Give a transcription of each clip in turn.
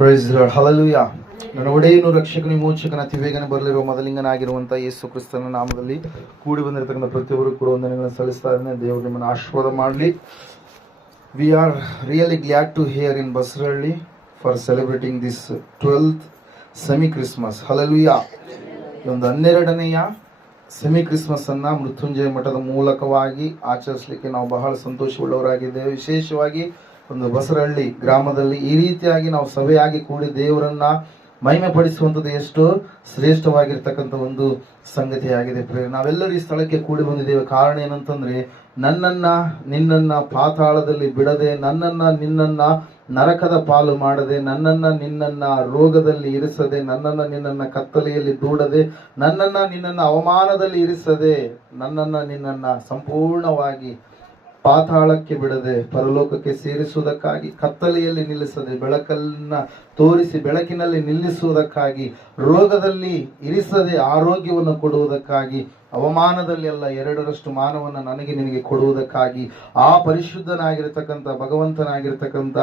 Price lord, hallelujah. ನನ್ನ ಒಡೆಯನು ರಕ್ಷಕನು ವಿಮೋಚಕನ ಅತಿವೇಗನೆ ಬರಲಿರುವ ಮೊದಲಿಂಗನಾಗಿರುವಂಥ ಯೇಸು ಕ್ರಿಸ್ತನ ನಾಮದಲ್ಲಿ ಕೂಡಿ ಬಂದಿರತಕ್ಕಂಥ ಪ್ರತಿಯೊಬ್ಬರು ಕೂಡ ವಂದನೆಗಳನ್ನು ಸಲ್ಲಿಸ್ತಾ ಇದ್ದೇನೆ. ದೇವರು ನಿಮ್ಮನ್ನು ಆಶೀರ್ವಾದ ಮಾಡಲಿ. We are really glad to here in Basarahalli for celebrating this 12th semi Christmas. Hallelujah. ಒಂದು 12ನೆಯ ಸೆಮಿ ಕ್ರಿಸ್ಮಸ್ ಅನ್ನ ಮೃತ್ಯುಂಜಯ ಮಠದ ಮೂಲಕವಾಗಿ ಆಚರಿಸಲಿಕ್ಕೆ ನಾವು ಬಹಳ ಸಂತೋಷವುಳ್ಳವರಾಗಿದ್ದೇವೆ. ವಿಶೇಷವಾಗಿ ಒಂದು ಬಸರಹಳ್ಳಿ ಗ್ರಾಮದಲ್ಲಿ ಈ ರೀತಿಯಾಗಿ ನಾವು ಸಭೆಯಾಗಿ ಕೂಡಿ ದೇವರನ್ನ ಮಹಿಮೆ ಪಡಿಸುವಂಥದ್ದು ಎಷ್ಟು ಶ್ರೇಷ್ಠವಾಗಿರ್ತಕ್ಕಂಥ ಒಂದು ಸಂಗತಿಯಾಗಿದೆ. ನಾವೆಲ್ಲರೂ ಈ ಸ್ಥಳಕ್ಕೆ ಕೂಡಿ ಬಂದಿದ್ದೇವೆ. ಕಾರಣ ಏನಂತಂದ್ರೆ, ನನ್ನನ್ನ ನಿನ್ನನ್ನ ಪಾತಾಳದಲ್ಲಿ ಬಿಡದೆ, ನನ್ನನ್ನ ನಿನ್ನನ್ನ ನರಕದ ಪಾಲು ಮಾಡದೆ, ನನ್ನನ್ನ ನಿನ್ನನ್ನ ರೋಗದಲ್ಲಿ ಇರಿಸದೆ, ನನ್ನನ್ನ ನಿನ್ನನ್ನ ಕತ್ತಲೆಯಲ್ಲಿ ದೂಡದೆ, ನನ್ನನ್ನ ನಿನ್ನನ್ನ ಅವಮಾನದಲ್ಲಿ ಇರಿಸದೆ, ನನ್ನನ್ನ ನಿನ್ನನ್ನ ಸಂಪೂರ್ಣವಾಗಿ ಪಾತಾಳಕ್ಕೆ ಬಿಡದೆ ಪರಲೋಕಕ್ಕೆ ಸೇರಿಸುವುದಕ್ಕಾಗಿ, ಕತ್ತಲೆಯಲ್ಲಿ ನಿಲ್ಲಿಸದೆ ಬೆಳಕನ್ನ ತೋರಿಸಿ ಬೆಳಕಿನಲ್ಲಿ ನಿಲ್ಲಿಸುವುದಕ್ಕಾಗಿ, ರೋಗದಲ್ಲಿ ಇರಿಸದೆ ಆರೋಗ್ಯವನ್ನು ಕೊಡುವುದಕ್ಕಾಗಿ, ಅವಮಾನದಲ್ಲಿ ಎಲ್ಲ 2ರಷ್ಟು ಮಾನವನ್ನು ನನಗೆ ನಿನಗೆ ಕೊಡುವುದಕ್ಕಾಗಿ, ಆ ಪರಿಶುದ್ಧನಾಗಿರ್ತಕ್ಕಂಥ ಭಗವಂತನಾಗಿರ್ತಕ್ಕಂಥ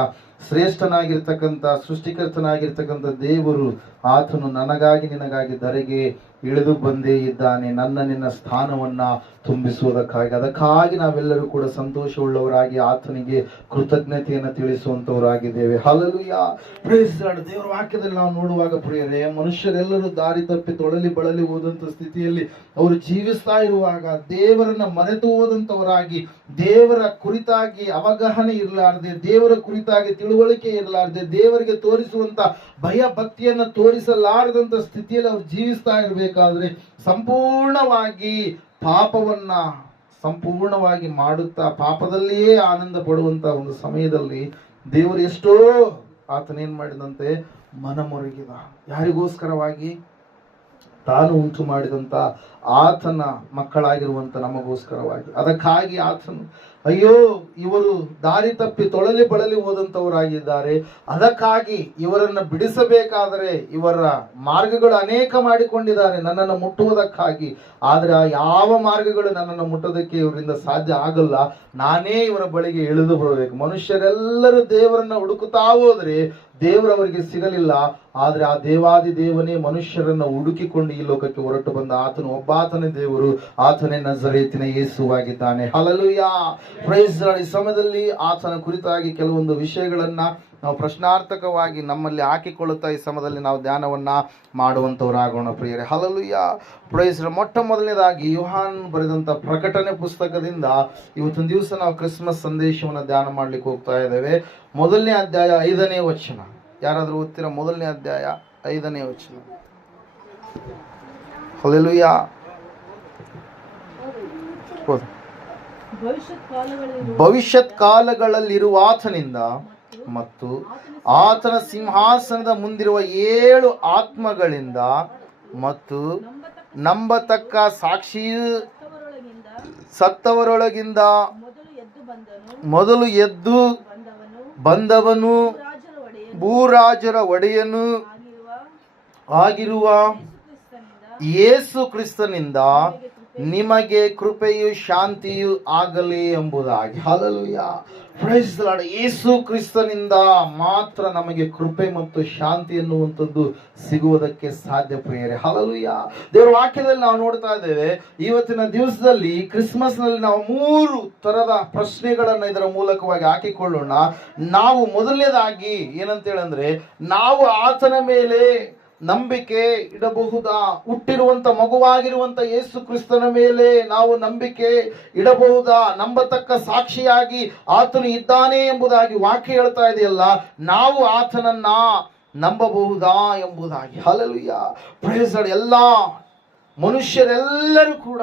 ಶ್ರೇಷ್ಠನಾಗಿರ್ತಕ್ಕಂಥ ಸೃಷ್ಟಿಕರ್ತನಾಗಿರ್ತಕ್ಕಂಥ ದೇವರು ಆತನು ನನಗಾಗಿ ನಿನಗಾಗಿ ಧರೆಗೆ ಇಳಿದು ಬಂದೇ ಇದ್ದಾನೆ, ನಿನ್ನ ಸ್ಥಾನವನ್ನ ತುಂಬಿಸುವುದಕ್ಕಾಗಿ. ಅದಕ್ಕಾಗಿ ನಾವೆಲ್ಲರೂ ಕೂಡ ಸಂತೋಷವುಳ್ಳವರಾಗಿ ಆತನಿಗೆ ಕೃತಜ್ಞತೆಯನ್ನು ತಿಳಿಸುವಂತವರಾಗಿದ್ದೇವೆ. ಹಲ್ಲೆಲೂಯಾ. Praise lord. ದೇವರ ವಾಕ್ಯದಲ್ಲಿ ನಾವು ನೋಡುವಾಗ ಪ್ರಿಯರೇ, ಮನುಷ್ಯರೆಲ್ಲರೂ ದಾರಿ ತಪ್ಪಿ ತೊಳಲಿ ಬಳಲಿ ಹೋದಂತ ಸ್ಥಿತಿಯಲ್ಲಿ ಅವರು ಜೀವಿಸ್ತಾ ಇರುವಾಗ ದೇವರನ್ನ ಮರೆತು ಹೋದಂತವರಾಗಿ, ದೇವರ ಕುರಿತಾಗಿ ಅವಗಾಹನೆ ಇರಲಾರದೆ, ದೇವರ ಕುರಿತಾಗಿ ತಿಳುವಳಿಕೆ ಇರಲಾರದೆ, ದೇವರಿಗೆ ತೋರಿಸುವಂತ ಭಯ ಭಕ್ತಿಯನ್ನ ತೋರಿಸಲಾರದಂತ ಸ್ಥಿತಿಯಲ್ಲಿ ಅವರು ಜೀವಿಸ್ತಾ ಇರಬೇಕಾದ್ರೆ ಸಂಪೂರ್ಣವಾಗಿ ಪಾಪವನ್ನ ಸಂಪೂರ್ಣವಾಗಿ ಮಾಡುತ್ತಾ ಪಾಪದಲ್ಲಿಯೇ ಆನಂದ ಪಡುವಂತ ಒಂದು ಸಮಯದಲ್ಲಿ ದೇವರು ಎಷ್ಟೋ ಆತನೇನ್ ಮಾಡಿದಂತೆ ಮನಮೊರಗಿದ. ಯಾರಿಗೋಸ್ಕರವಾಗಿ? ತಾನು ಉಂಟು ಮಾಡಿದಂತ ಆತನ ಮಕ್ಕಳಾಗಿರುವಂತ ನಮಗೋಸ್ಕರವಾಗಿ. ಅದಕ್ಕಾಗಿ ಆತನು, ಅಯ್ಯೋ ಇವರು ದಾರಿ ತಪ್ಪಿ ತೊಳಲಿ ಬಳಲಿ ಹೋದಂತವರಾಗಿದ್ದಾರೆ, ಅದಕ್ಕಾಗಿ ಇವರನ್ನ ಬಿಡಿಸಬೇಕಾದರೆ ಇವರ ಮಾರ್ಗಗಳು ಅನೇಕ ಮಾಡಿಕೊಂಡಿದ್ದಾರೆ ನನ್ನನ್ನು ಮುಟ್ಟುವುದಕ್ಕಾಗಿ, ಆದ್ರೆ ಆ ಯಾವ ಮಾರ್ಗಗಳು ನನ್ನನ್ನು ಮುಟ್ಟೋದಕ್ಕೆ ಇವರಿಂದ ಸಾಧ್ಯ ಆಗಲ್ಲ. ನಾನೇ ಇವರ ಬಳಿಗೆ ಇಳಿದು ಬರಬೇಕು. ಮನುಷ್ಯರೆಲ್ಲರೂ ದೇವರನ್ನ ಹುಡುಕುತ್ತಾ ಹೋದ್ರೆ ದೇವರವರಿಗೆ ಸಿಗಲಿಲ್ಲ. ಆದ್ರೆ ಆ ದೇವಾದಿ ದೇವನೇ ಮನುಷ್ಯರನ್ನ ಹುಡುಕಿಕೊಂಡು ಈ ಲೋಕಕ್ಕೆ ಹೊರಟು ಬಂದ ಆತನು ಒಬ್ಬಾತನೇ ದೇವರು, ಆತನೇ ನಜರೇತಿನ ಯೇಸುವಾಗಿದ್ದಾನೆ. ಹಲ್ಲೆಲೂಯಾ. Praise lord. ಈ ಸಮಯದಲ್ಲಿ ಆತನ ಕುರಿತಾಗಿ ಕೆಲವೊಂದು ವಿಷಯಗಳನ್ನ ನಾವು ಪ್ರಶ್ನಾರ್ಥಕವಾಗಿ ನಮ್ಮಲ್ಲಿ ಹಾಕಿಕೊಳ್ಳುತ್ತಾ ಈ ಸಮಯದಲ್ಲಿ ನಾವು ಧ್ಯಾನವನ್ನ ಮಾಡುವಂತವರಾಗೋಣ ಪ್ರಿಯರೇ. ಹಲ್ಲೆಲೂಯಾ. Praise Lord. ಮೊಟ್ಟ ಮೊದಲನೇದಾಗಿ ಯೋಹಾನ್ ಬರೆದಂತ ಪ್ರಕಟಣೆ ಪುಸ್ತಕದಿಂದ ಇವತ್ತೊಂದು ದಿವಸ ನಾವು ಕ್ರಿಸ್ಮಸ್ ಸಂದೇಶವನ್ನು ಧ್ಯಾನ ಮಾಡ್ಲಿಕ್ಕೆ ಹೋಗ್ತಾ ಇದ್ದೇವೆ. ಮೊದಲನೇ ಅಧ್ಯಾಯ 5ನೇ ವಚನ. ಯಾರಾದ್ರೂ ಓದ್ತೀರಾ? ಮೊದಲನೇ ಅಧ್ಯಾಯ 5ನೇ ವಚನ. ಹಲ್ಲೆಲೂಯಾ. ಭವಿಷ್ಯತ್ ಕಾಲಗಳಲ್ಲಿರುವ ಆತನಿಂದ ಮತ್ತು ಆತನ ಸಿಂಹಾಸನದ ಮುಂದಿರುವ 7 ಆತ್ಮಗಳಿಂದ ಮತ್ತು ನಂಬತಕ್ಕ ಸಾಕ್ಷಿಯು ಸತ್ತವರೊಳಗಿಂದ ಮೊದಲು ಎದ್ದು ಬಂದವನು ಭೂರಾಜರ ಒಡೆಯನು ಆಗಿರುವ ಯೇಸು ಕ್ರಿಸ್ತನಿಂದ ನಿಮಗೆ ಕೃಪೆಯು ಶಾಂತಿಯು ಆಗಲಿ ಎಂಬುದಾಗಿ. Hallelujah. Praise the Lord. Yesu ಕ್ರಿಸ್ತನಿಂದ ಮಾತ್ರ ನಮಗೆ ಕೃಪೆ ಮತ್ತು ಶಾಂತಿ ಎನ್ನುವಂಥದ್ದು ಸಿಗುವುದಕ್ಕೆ ಸಾಧ್ಯ ಪ್ರಿಯರೇ. ಹಲ್ಲೆಲೂಯಾ. ದೇವರ ವಾಕ್ಯದಲ್ಲಿ ನಾವು ನೋಡ್ತಾ ಇದ್ದೇವೆ. ಇವತ್ತಿನ ದಿವಸದಲ್ಲಿ ಕ್ರಿಸ್ಮಸ್ ನಲ್ಲಿ ನಾವು 3 ತರದ ಪ್ರಶ್ನೆಗಳನ್ನ ಇದರ ಮೂಲಕವಾಗಿ ಹಾಕಿಕೊಳ್ಳೋಣ. ನಾವು ಮೊದಲನೇದಾಗಿ ಏನಂತ ಹೇಳಂದ್ರೆ, ನಾವು ಆತನ ಮೇಲೆ ನಂಬಿಕೆ ಇಡಬಹುದಾ? ಹುಟ್ಟಿರುವಂತ ಮಗುವಾಗಿರುವಂತ ಯೇಸು ಕ್ರಿಸ್ತನ ಮೇಲೆ ನಾವು ನಂಬಿಕೆ ಇಡಬಹುದಾ? ನಂಬತಕ್ಕ ಸಾಕ್ಷಿಯಾಗಿ ಆತನು ಇದ್ದಾನೆ ಎಂಬುದಾಗಿ ವಾಕ್ಯ ಹೇಳ್ತಾ ಇದೆಯಲ್ಲ, ನಾವು ಆತನನ್ನ ನಂಬಬಹುದಾ ಎಂಬುದಾಗಿ. ಹಲ್ಲೆಲೂಯಾ. Praise Lord. ಎಲ್ಲಾ ಮನುಷ್ಯರೆಲ್ಲರೂ ಕೂಡ,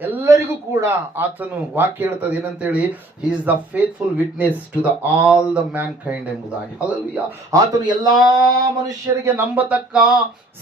ಎಲ್ಲರಿಗೂ ಕೂಡ ಆತನು ವಾಕ್ಯ ಹೇಳ್ತದೆ ಏನಂತೇಳಿ, he is the faithful witness to the all the mankind ಎಂಬುದಾಗಿ. ಹಲ್ಲೆಲೂಯಾ. ಆತನು ಎಲ್ಲಾ ಮನುಷ್ಯರಿಗೆ ನಂಬತಕ್ಕ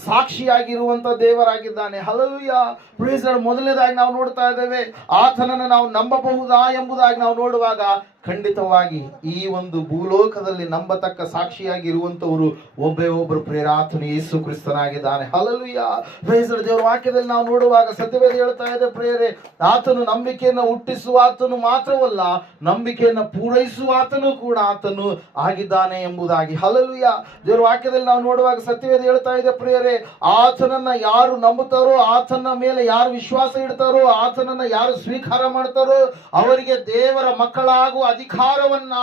ಸಾಕ್ಷಿಯಾಗಿರುವಂತ ದೇವರಾಗಿದ್ದಾನೆ. ಹಲ್ಲೆಲೂಯಾ. Praise Lord. ಮೊದಲನೇದಾಗಿ ನಾವು ನೋಡ್ತಾ ಇದ್ದೇವೆ, ಆತನನ್ನು ನಾವು ನಂಬಬಹುದಾ ಎಂಬುದಾಗಿ ನಾವು ನೋಡುವಾಗ ಖಂಡಿತವಾಗಿ ಈ ಒಂದು ಭೂಲೋಕದಲ್ಲಿ ನಂಬತಕ್ಕ ಸಾಕ್ಷಿಯಾಗಿ ಇರುವಂತವರು ಒಬ್ಬರು ಪ್ರೇರಾತನು ಯೇಸು ಕ್ರಿಸ್ತನಾಗಿದ್ದಾನೆ. ಹಲ್ಲೆಲೂಯಾ. Praise the Lord. ದೇವರ ವಾಕ್ಯದಲ್ಲಿ ನಾವು ನೋಡುವಾಗ ಸತ್ಯವೇದ ಹೇಳ್ತಾ ಇದೆ ಪ್ರಿಯರೇ, ಆತನು ನಂಬಿಕೆಯನ್ನು ಹುಟ್ಟಿಸುವ ಆತನು ಮಾತ್ರವಲ್ಲ, ನಂಬಿಕೆಯನ್ನು ಪೂರೈಸುವ ಆತನು ಕೂಡ ಆತನು ಆಗಿದ್ದಾನೆ ಎಂಬುದಾಗಿ. ಹಲ್ಲೆಲೂಯಾ. ದೇವರ ವಾಕ್ಯದಲ್ಲಿ ನಾವು ನೋಡುವಾಗ ಸತ್ಯವೇದ ಹೇಳ್ತಾ ಇದೆ ಪ್ರಿಯರೇ, ಆತನನ್ನ ಯಾರು ನಂಬುತ್ತಾರೋ, ಆತನ ಮೇಲೆ ಯಾರು ವಿಶ್ವಾಸ ಇಡ್ತಾರೋ, ಆತನನ್ನ ಯಾರು ಸ್ವೀಕಾರ ಮಾಡ್ತಾರೋ ಅವರಿಗೆ ದೇವರ ಮಕ್ಕಳಾಗುವ ಅಧಿಕಾರವನ್ನ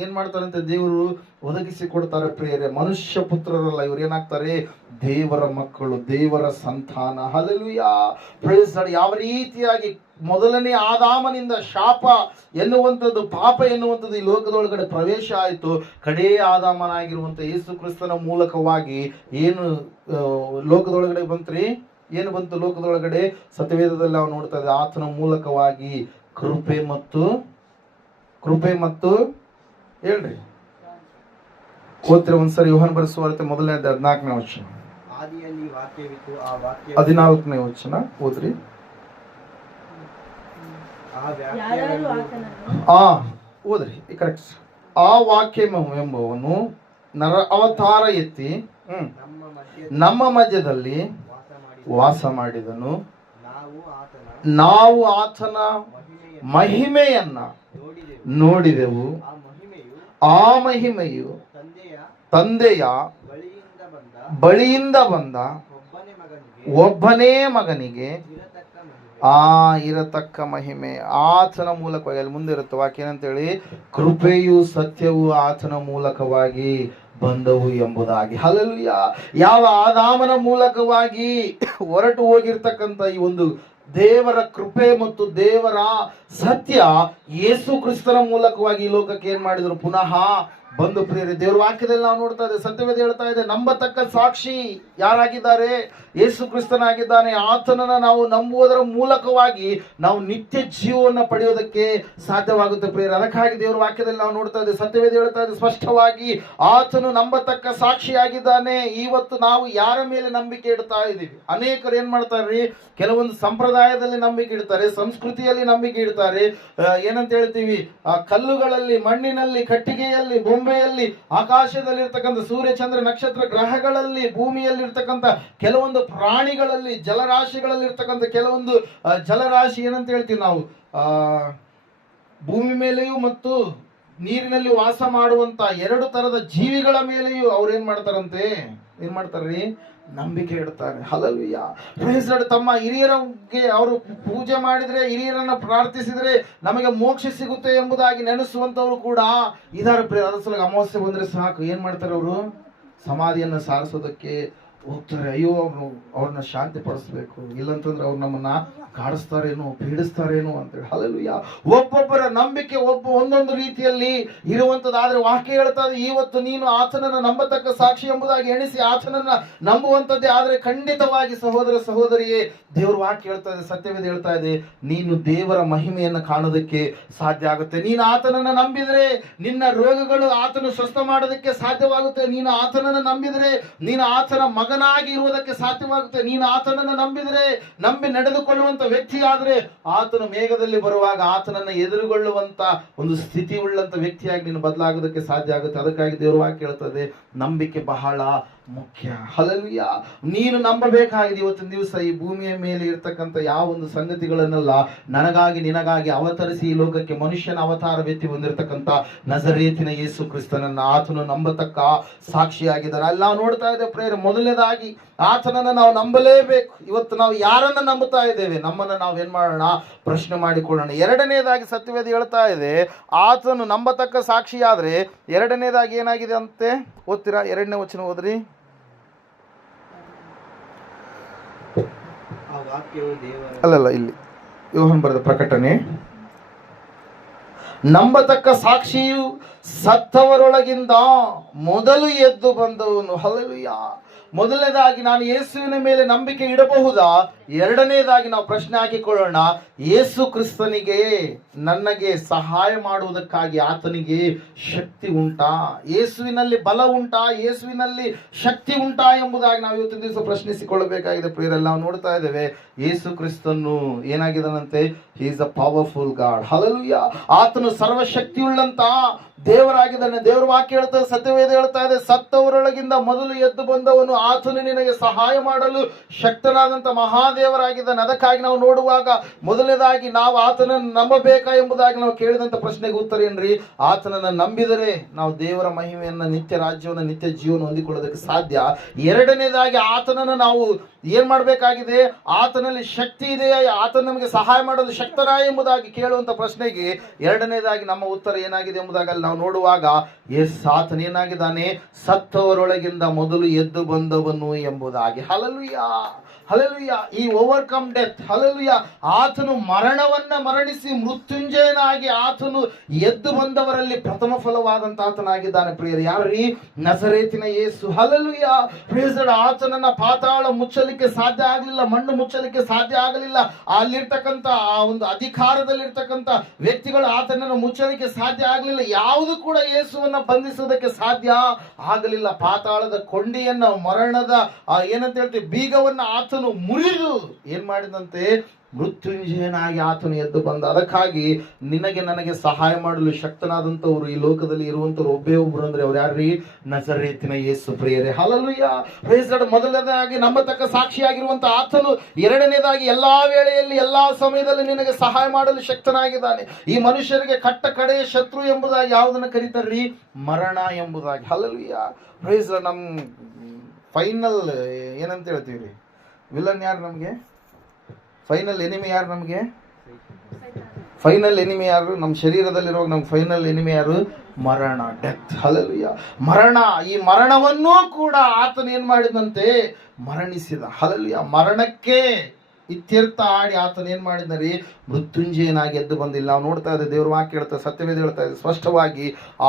ಏನ್ ಮಾಡ್ತಾರಂತೆ ದೇವರು ಒದಗಿಸಿ ಕೊಡ್ತಾರೆ ಪ್ರಿಯರೇ. ಮನುಷ್ಯ ಪುತ್ರರಲ್ಲ, ಇವ್ರು ಏನಾಗ್ತಾರೆ? ದೇವರ ಮಕ್ಕಳು, ದೇವರ ಸಂತಾನ. ಹಲ್ಲೆಲೂಯಾ. Praise the Lord. ಯಾವ ರೀತಿಯಾಗಿ ಮೊದಲನೇ ಆದಾಮನಿಂದ ಶಾಪ ಎನ್ನುವಂಥದ್ದು, ಪಾಪ ಎನ್ನುವಂಥದ್ದು ಈ ಲೋಕದೊಳಗಡೆ ಪ್ರವೇಶ ಆಯಿತು, ಕಡೇ ಆದಾಮನಾಗಿರುವಂತ ಯೇಸು ಕ್ರಿಸ್ತನ ಮೂಲಕವಾಗಿ ಏನು ಲೋಕದೊಳಗಡೆ ಬಂತ್ರಿ? ಏನು ಬಂತು ಲೋಕದೊಳಗಡೆ? ಸತ್ಯವೇದದಲ್ಲಿ ನಾವು ನೋಡ್ತಾ ಇದ್ದೇವೆ, ಆತನ ಮೂಲಕವಾಗಿ ಕೃಪೆ ಮತ್ತು ಹೇಳ್ರಿ, ಓದ್ತಿರ ಒಂದ್ಸರಿ ಯೋಹಾನ ಬರೆದ ಸುವಾರ್ತೆ ಮೊದಲನೇ 14ನೇ ವಚನ, 14ನೇ ವಚನ ಓದ್ರಿ. ಓದ್ರಿ ಕರೆಕ್ಟ್. ಆ ವಾಕ್ಯವೆಂಬವನು ನರ ಅವತಾರ ಎತ್ತಿ ನಮ್ಮ ಮಧ್ಯದಲ್ಲಿ ವಾಸ ಮಾಡಿದನು, ನಾವು ಆತನ ಮಹಿಮೆಯನ್ನ ನೋಡಿದೆವು. ಆ ಮಹಿಮೆಯು ತಂದೆಯ ಬಳಿಯಿಂದ ಬಂದ ಒಬ್ಬನೇ ಮಗನಿಗೆ ಇರತಕ್ಕ ಮಹಿಮೆ. ಆತನ ಮೂಲಕವಾಗಿ, ಅಲ್ಲಿ ಮುಂದೆ ಇರುತ್ತೆ ವಾಕ್ಯ ಏನಂತೇಳಿ, ಕೃಪೆಯು ಸತ್ಯವು ಆತನ ಮೂಲಕವಾಗಿ ಬಂದವು ಎಂಬುದಾಗಿ. ಹಲ್ಲೆಲೂಯಾ. ಯಾವ ಆದಾಮನ ಮೂಲಕವಾಗಿ ಹೊರಟು ಹೋಗಿರ್ತಕ್ಕಂಥ ಈ ಒಂದು ದೇವರ ಕೃಪೆ ಮತ್ತು ದೇವರ ಸತ್ಯ ಯೇಸು ಕ್ರಿಸ್ತನ ಮೂಲಕವಾಗಿ ಈ ಲೋಕಕ್ಕೆ ಏನ್ ಮಾಡಿದ್ರು? ಪುನಃ ಬಂದು ಪ್ರಿಯರೇ, ದೇವರ ವಾಕ್ಯದಲ್ಲಿ ನಾವು ನೋಡ್ತಾ ಇದ್ದೇವೆ, ಸತ್ಯವೇದ ಹೇಳ್ತಾ ಇದೆ, ನಂಬತಕ್ಕ ಸಾಕ್ಷಿ ಯಾರಾಗಿದ್ದಾರೆ? ಯೇಸು ಕ್ರಿಸ್ತನಾಗಿದ್ದಾನೆ. ಆತನನ್ನ ನಾವು ನಂಬುವುದರ ಮೂಲಕವಾಗಿ ನಾವು ನಿತ್ಯ ಜೀವವನ್ನು ಪಡೆಯೋದಕ್ಕೆ ಸಾಧ್ಯವಾಗುತ್ತೆ ಪ್ರಿಯರೇ. ಅದಕ್ಕಾಗಿ ದೇವರ ವಾಕ್ಯದಲ್ಲಿ ನಾವು ನೋಡ್ತಾ ಇದ್ದೇವೆ, ಸತ್ಯವೇದ ಹೇಳ್ತಾ ಇದೆ ಸ್ಪಷ್ಟವಾಗಿ, ಆತನು ನಂಬತಕ್ಕ ಸಾಕ್ಷಿಯಾಗಿದ್ದಾನೆ. ಇವತ್ತು ನಾವು ಯಾರ ಮೇಲೆ ನಂಬಿಕೆ ಇಡ್ತಾ ಇದ್ದೀವಿ? ಅನೇಕರು ಏನ್ ಮಾಡ್ತಾರ್ರಿ? ಕೆಲವೊಂದು ಸಂಪ್ರದಾಯದಲ್ಲಿ ನಂಬಿಕೆ ಇಡ್ತಾರೆ, ಸಂಸ್ಕೃತಿಯಲ್ಲಿ ನಂಬಿಕೆ ಇಡ್ತಾರೆ. ಏನಂತ ಹೇಳ್ತೀವಿ? ಕಲ್ಲುಗಳಲ್ಲಿ, ಮಣ್ಣಿನಲ್ಲಿ, ಕಟ್ಟಿಗೆಯಲ್ಲಿ, ಬೊಂಬೆಯಲ್ಲಿ, ಆಕಾಶದಲ್ಲಿ ಇರ್ತಕ್ಕಂಥ ಸೂರ್ಯ ಚಂದ್ರ ನಕ್ಷತ್ರ ಗ್ರಹಗಳಲ್ಲಿ, ಭೂಮಿಯಲ್ಲಿ ಇರ್ತಕ್ಕಂಥ ಕೆಲವೊಂದು ಪ್ರಾಣಿಗಳಲ್ಲಿ, ಜಲರಾಶಿಗಳಲ್ಲಿ ಇರ್ತಕ್ಕಂಥ ಕೆಲವೊಂದು ಜಲರಾಶಿ ಏನಂತ ಹೇಳ್ತೀವಿ ನಾವು, ಭೂಮಿ ಮೇಲೆಯೂ ಮತ್ತು ನೀರಿನಲ್ಲಿ ವಾಸ ಮಾಡುವಂತ ಎರಡು ತರದ ಜೀವಿಗಳ ಮೇಲೆಯೂ ಅವ್ರು ಏನ್ ಮಾಡ್ತಾರ್ರಿ? ನಂಬಿಕೆ ಇಡ್ತಾರೆ. ಹಲ್ಲೆಲೂಯಾ. Praise the Lord. ತಮ್ಮ ಹಿರಿಯರಿಗೆ ಅವರು ಪೂಜೆ ಮಾಡಿದ್ರೆ, ಹಿರಿಯರನ್ನ ಪ್ರಾರ್ಥಿಸಿದ್ರೆ ನಮಗೆ ಮೋಕ್ಷ ಸಿಗುತ್ತೆ ಎಂಬುದಾಗಿ ನೆನೆಸುವಂತವ್ರು ಕೂಡ ಇದಾರೆ ಪ್ರಿಯ. ಅದ್ರ ಸಲ ಅಮಾವಾಸ್ಯೆ ಬಂದ್ರೆ ಸಾಕು, ಏನ್ ಮಾಡ್ತಾರೆ ಅವರು? ಸಮಾಧಿಯನ್ನ ಸಾರಿಸೋದಕ್ಕೆ ಹೋಗ್ತಾರೆ. ಅಯ್ಯೋ, ಅವ್ರನ್ನ ಶಾಂತಿ ಪಡಿಸ್ಬೇಕು, ಇಲ್ಲಂತಂದ್ರೆ ಅವ್ರು ನಮ್ಮನ್ನ ಕಾಡಿಸ್ತಾರೇನೋ, ಪೀಡಿಸ್ತಾರೇನೋ ಅಂತೇಳಿ. ಹಲ್ಲೆಲೂಯಾ. ಒಬ್ಬೊಬ್ಬರ ನಂಬಿಕೆ ಒಂದೊಂದು ರೀತಿಯಲ್ಲಿ ಇರುವಂತದ್ದಾದ್ರೆ ವಾಕ್ಯ ಹೇಳ್ತಾ ಇದೆ, ಇವತ್ತು ನೀನು ಆತನನ್ನ ನಂಬತಕ್ಕ ಸಾಕ್ಷಿ ಎಂಬುದಾಗಿ ಎಣಿಸಿ ಆತನನ್ನ ನಂಬುವಂತದ್ದೇ ಆದ್ರೆ ಖಂಡಿತವಾಗಿ ಸಹೋದರ ಸಹೋದರಿಯೇ, ದೇವ್ರ ವಾಕ್ಯ ಹೇಳ್ತಾ ಇದೆ, ಸತ್ಯವೇದ ಹೇಳ್ತಾ ಇದೆ, ನೀನು ದೇವರ ಮಹಿಮೆಯನ್ನು ಕಾಣೋದಕ್ಕೆ ಸಾಧ್ಯ ಆಗುತ್ತೆ. ನೀನು ಆತನನ್ನ ನಂಬಿದ್ರೆ ನಿನ್ನ ರೋಗಗಳು ಆತನು ಸ್ವಸ್ಥ ಮಾಡೋದಕ್ಕೆ ಸಾಧ್ಯವಾಗುತ್ತೆ. ನೀನು ಆತನನ್ನ ನಂಬಿದ್ರೆ ನೀನು ಆತನ ಮಗನಾಗಿ ಇರುವುದಕ್ಕೆ ಸಾಧ್ಯವಾಗುತ್ತೆ. ನೀನು ಆತನನ್ನ ನಂಬಿದ್ರೆ, ನಂಬಿ ನಡೆದುಕೊಳ್ಳುವಂತ ವ್ಯಕ್ತಿ ಆದ್ರೆ ಆತನು ಮೇಘದಲ್ಲಿ ಬರುವಾಗ ಆತನನ್ನ ಎದುರುಗೊಳ್ಳುವಂತ ಒಂದು ಸ್ಥಿತಿ ಉಳ್ಳಂತ ವ್ಯಕ್ತಿಯಾಗಿ ನೀನು ಬದಲಾಗೋದಕ್ಕೆ ಸಾಧ್ಯ ಆಗುತ್ತೆ. ಅದಕ್ಕಾಗಿ ದೇವರ ವಾಕ್ಯ ಹೇಳ್ತದೆ, ನಂಬಿಕೆ ಬಹಳ ಮುಖ್ಯ. ಹಲ್ಲೆಲೂಯಾ. ನೀನು ನಂಬಬೇಕಾಗಿದೆ ಇವತ್ತಿನ ದಿವಸ ಈ ಭೂಮಿಯ ಮೇಲೆ ಇರ್ತಕ್ಕಂಥ ಯಾವ ಒಂದು ಸಂಗತಿಗಳನ್ನೆಲ್ಲ ನನಗಾಗಿ ನಿನಗಾಗಿ ಅವತರಿಸಿ ಈ ಲೋಕಕ್ಕೆ ಮನುಷ್ಯನ ಅವತಾರವೆತ್ತಿ ಬಂದಿರತಕ್ಕಂಥ ನಜರೇತಿನ ಯೇಸು ಕ್ರಿಸ್ತನನ್ನ ಆತನು ನಂಬತಕ್ಕ ಸಾಕ್ಷಿಯಾಗಿದ್ದಾನೆ. ಅಲ್ಲಿ ನಾವು ನೋಡ್ತಾ ಇದ್ದೇವೆ ಪ್ರೇರೆ, ಮೊದಲನೇದಾಗಿ ಆತನನ್ನ ನಾವು ನಂಬಲೇಬೇಕು. ಇವತ್ತು ನಾವು ಯಾರನ್ನ ನಂಬುತ್ತಾ ಇದ್ದೇವೆ? ನಮ್ಮನ್ನ ನಾವು ಏನ್ ಮಾಡೋಣ? ಪ್ರಶ್ನೆ ಮಾಡಿಕೊಳ್ಳೋಣ. ಎರಡನೇದಾಗಿ ಸತ್ಯವೇದ ಹೇಳ್ತಾ ಇದೆ, ಆತನು ನಂಬತಕ್ಕ ಸಾಕ್ಷಿಯಾದ್ರೆ ಎರಡನೇದಾಗಿ ಏನಾಗಿದೆ ಅಂತೆ? ಓದ್ತೀರಾ? 2ನೇ ವಚನ ಓದ್ರಿ. ಅಲ್ಲಲ್ಲ, ಇಲ್ಲಿ ಯೋಹಾನ ಬರೆದ ಪ್ರಕಟಣೆ, ನಂಬತಕ್ಕ ಸಾಕ್ಷಿಯು ಸತ್ತವರೊಳಗಿಂದ ಮೊದಲು ಎದ್ದು ಬಂದವನು. ಹಲ್ಲೆಲೂಯಾ. ಮೊದಲನೇದಾಗಿ ನಾನು ಯೇಸುವಿನ ಮೇಲೆ ನಂಬಿಕೆ ಇಡಬಹುದಾ? ಎರಡನೇದಾಗಿ ನಾವು ಪ್ರಶ್ನೆ ಹಾಕಿಕೊಳ್ಳೋಣ, ಯೇಸು ಕ್ರಿಸ್ತನಿಗೆ ನನಗೆ ಸಹಾಯ ಮಾಡುವುದಕ್ಕಾಗಿ ಆತನಿಗೆ ಶಕ್ತಿ ಉಂಟಾ? ಯೇಸುವಿನಲ್ಲಿ ಬಲ ಉಂಟಾ? ಯೇಸುವಿನಲ್ಲಿ ಶಕ್ತಿ ಉಂಟಾ ಎಂಬುದಾಗಿ ನಾವು ಇವತ್ತಿನ ದಿವಸ ಪ್ರಶ್ನಿಸಿಕೊಳ್ಳಬೇಕಾಗಿದೆ. ಪ್ರಿಯರೆಲ್ಲ ನಾವು ನೋಡ್ತಾ ಇದ್ದೇವೆ, ಯೇಸು ಕ್ರಿಸ್ತನು ಏನಾಗಿದ್ದಾನಂತೆ? He is a powerful God. Hallelujah. ಆತನು ಸರ್ವಶಕ್ತಿಯುಳ್ಳಂತ ದೇವರಾಗಿದ್ದಾನೆ. ದೇವರ ವಾಕ್ಯ ಹೇಳ್ತದೆ, ಸತ್ಯವೇದ ಹೇಳ್ತಾ ಇದೆ, ಸತ್ತವರೊಳಗಿಂದ ಮೊದಲು ಎದ್ದು ಬಂದವನು, ಆತನು ನಿನಗೆ ಸಹಾಯ ಮಾಡಲು ಶಕ್ತನಾದಂತ ಮಹಾದೇವರಾಗಿದ್ದಾನೆ. ಅದಕ್ಕಾಗಿ ನಾವು ನೋಡುವಾಗ ಮೊದಲನೇದಾಗಿ ನಾವು ಆತನನ್ನು ನಂಬಬೇಕಾ ಎಂಬುದಾಗಿ ನಾವು ಕೇಳಿದಂತ ಪ್ರಶ್ನೆಗೆ ಉತ್ತರ ಏನ್ರಿ? ಆತನನ್ನು ನಂಬಿದರೆ ನಾವು ದೇವರ ಮಹಿಮೆಯನ್ನ, ನಿತ್ಯ ರಾಜ್ಯವನ್ನು, ನಿತ್ಯ ಜೀವನ ಹೊಂದಿಕೊಳ್ಳೋದಕ್ಕೆ ಸಾಧ್ಯ. ಎರಡನೇದಾಗಿ ಆತನನ್ನು ನಾವು ಏನ್ ಮಾಡಬೇಕಾಗಿದೆ? ಆತನಲ್ಲಿ ಶಕ್ತಿ ಇದೆಯಾ? ಆತನ ನಮಗೆ ಸಹಾಯ ಮಾಡಲು ಶಕ್ತನ ಎಂಬುದಾಗಿ ಕೇಳುವಂತ ಪ್ರಶ್ನೆಗೆ ಎರಡನೇದಾಗಿ ನಮ್ಮ ಉತ್ತರ ಏನಾಗಿದೆ ಎಂಬುದಾಗಿ ನಾವು ನೋಡುವಾಗ, ಆತನ ಏನಾಗಿದ್ದಾನೆ? ಸತ್ತವರೊಳಗಿಂದ ಮೊದಲು ಎದ್ದು ಬಂದವನು ಎಂಬುದಾಗಿ. Hallelujah, hallelujah. ಈ ಓವರ್ಕಮ್ ಡೆತ್. ಹಲ್ಲೆಲೂಯಾ. ಆತನು ಮರಣವನ್ನ ಮರಣಿಸಿ ಮೃತ್ಯುಂಜಯನಾಗಿ ಆತನು ಎದ್ದು ಬಂದವರಲ್ಲಿ ಪ್ರಥಮ ಫಲವಾದಂತ ಆತನಾಗಿದ್ದಾನೆ. ಪ್ರಿಯರು, ಯಾರ್ರೀ? ನಜರೇತಿನ ಯೇಸು. ಹಲ್ಲೆಲೂಯಾ. Praise the Lord. ಆತನನ್ನ ಪಾತಾಳ ಮುಚ್ಚಲಿಕ್ಕೆ ಸಾಧ್ಯ ಆಗಲಿಲ್ಲ, ಮಣ್ಣು ಮುಚ್ಚಲಿಕ್ಕೆ ಸಾಧ್ಯ ಆಗಲಿಲ್ಲ. ಅಲ್ಲಿರ್ತಕ್ಕಂಥ ಆ ಒಂದು ಅಧಿಕಾರದಲ್ಲಿರ್ತಕ್ಕಂಥ ವ್ಯಕ್ತಿಗಳು ಆತನನ್ನು ಮುಚ್ಚಲಿಕ್ಕೆ ಸಾಧ್ಯ ಆಗಲಿಲ್ಲ. ಯಾವುದು ಕೂಡ ಯೇಸುವನ್ನ ಬಂಧಿಸುವುದಕ್ಕೆ ಸಾಧ್ಯ ಆಗಲಿಲ್ಲ. ಪಾತಾಳದ ಕೊಂಡಿಯನ್ನ, ಮರಣದ ಏನಂತ ಹೇಳ್ತೀವಿ, ಬೀಗವನ್ನ ಆತನು ಮುರಿದು ಏನ್ ಮಾಡಿದಂತೆ? ಮೃತ್ಯುಂಜಯನಾಗಿ ಆತನು ಎದ್ದು ಬಂದ. ಅದಕ್ಕಾಗಿ ನಿನಗೆ ನನಗೆ ಸಹಾಯ ಮಾಡಲು ಶಕ್ತನಾದಂತವ್ರು ಈ ಲೋಕದಲ್ಲಿ ಇರುವಂತವ್ರು ಒಬ್ಬೇ ಒಬ್ರು ಅಂದ್ರೆ ಅವ್ರು ಯಾರ್ರೀ? ನಜರೇತಿನ ಯೇಸು. ಪ್ರಿಯರೇ, ಹಲ್ಲೆಲೂಯಾ. Praise the lord. ಮೊದಲನೇದಾಗಿ ನಂಬತಕ್ಕ ಸಾಕ್ಷಿಯಾಗಿರುವಂತ ಆತನು ಎರಡನೇದಾಗಿ ಎಲ್ಲಾ ವೇಳೆಯಲ್ಲಿ, ಎಲ್ಲಾ ಸಮಯದಲ್ಲಿ ನಿನಗೆ ಸಹಾಯ ಮಾಡಲು ಶಕ್ತನಾಗಿದ್ದಾನೆ. ಈ ಮನುಷ್ಯರಿಗೆ ಕಟ್ಟ ಕಡೆಯ ಶತ್ರು ಎಂಬುದಾಗಿ ಯಾವುದನ್ನು ಕರೀತಾರ್ರಿ? ಮರಣ ಎಂಬುದಾಗಿ. ಹಲ್ಲೆಲೂಯಾ. Praise the Lord. ನಮ್ ಫೈನಲ್ ಏನಂತ ಹೇಳ್ತೀವಿ? ವಿಲನ್ ಯಾರು ನಮಗೆ? ಫೈನಲ್ ಎನಿಮಿ ಯಾರು ನಮಗೆ? ಫೈನಲ್ ಎನಿಮಿ ಯಾರು? ನಮ್ಮ ಶರೀರದಲ್ಲಿರುವ ನಮ್ಮ ಫೈನಲ್ ಎನಿಮಿ ಯಾರು? ಮರಣ, ಡೆತ್. ಹಲ್ಲೆಲೂಯಾ. ಮರಣ. ಈ ಮರಣವನ್ನೂ ಕೂಡ ಆತನ ಏನ್ ಮಾಡಿದಂತೆ? ಮರಣಿಸಿದ. ಹಲ್ಲೆಲೂಯಾ. ಮರಣಕ್ಕೆ ಇತ್ಯರ್ಥ ಆಡಿ ಆತನ ಏನ್ ಮಾಡಿದ್ರಿ? ಮೃತ್ಯುಂಜಯನಾಗಿ ಎದ್ದು ಬಂದಿಲ್ಲ. ನಾವು ನೋಡ್ತಾ ಇದ್ದೇವೆ, ದೇವ್ರ ವಾಕ್ಯ ಹೇಳ್ತಾರೆ, ಸತ್ಯವೇದ ಹೇಳ್ತಾ ಇದೆ ಸ್ಪಷ್ಟವಾಗಿ,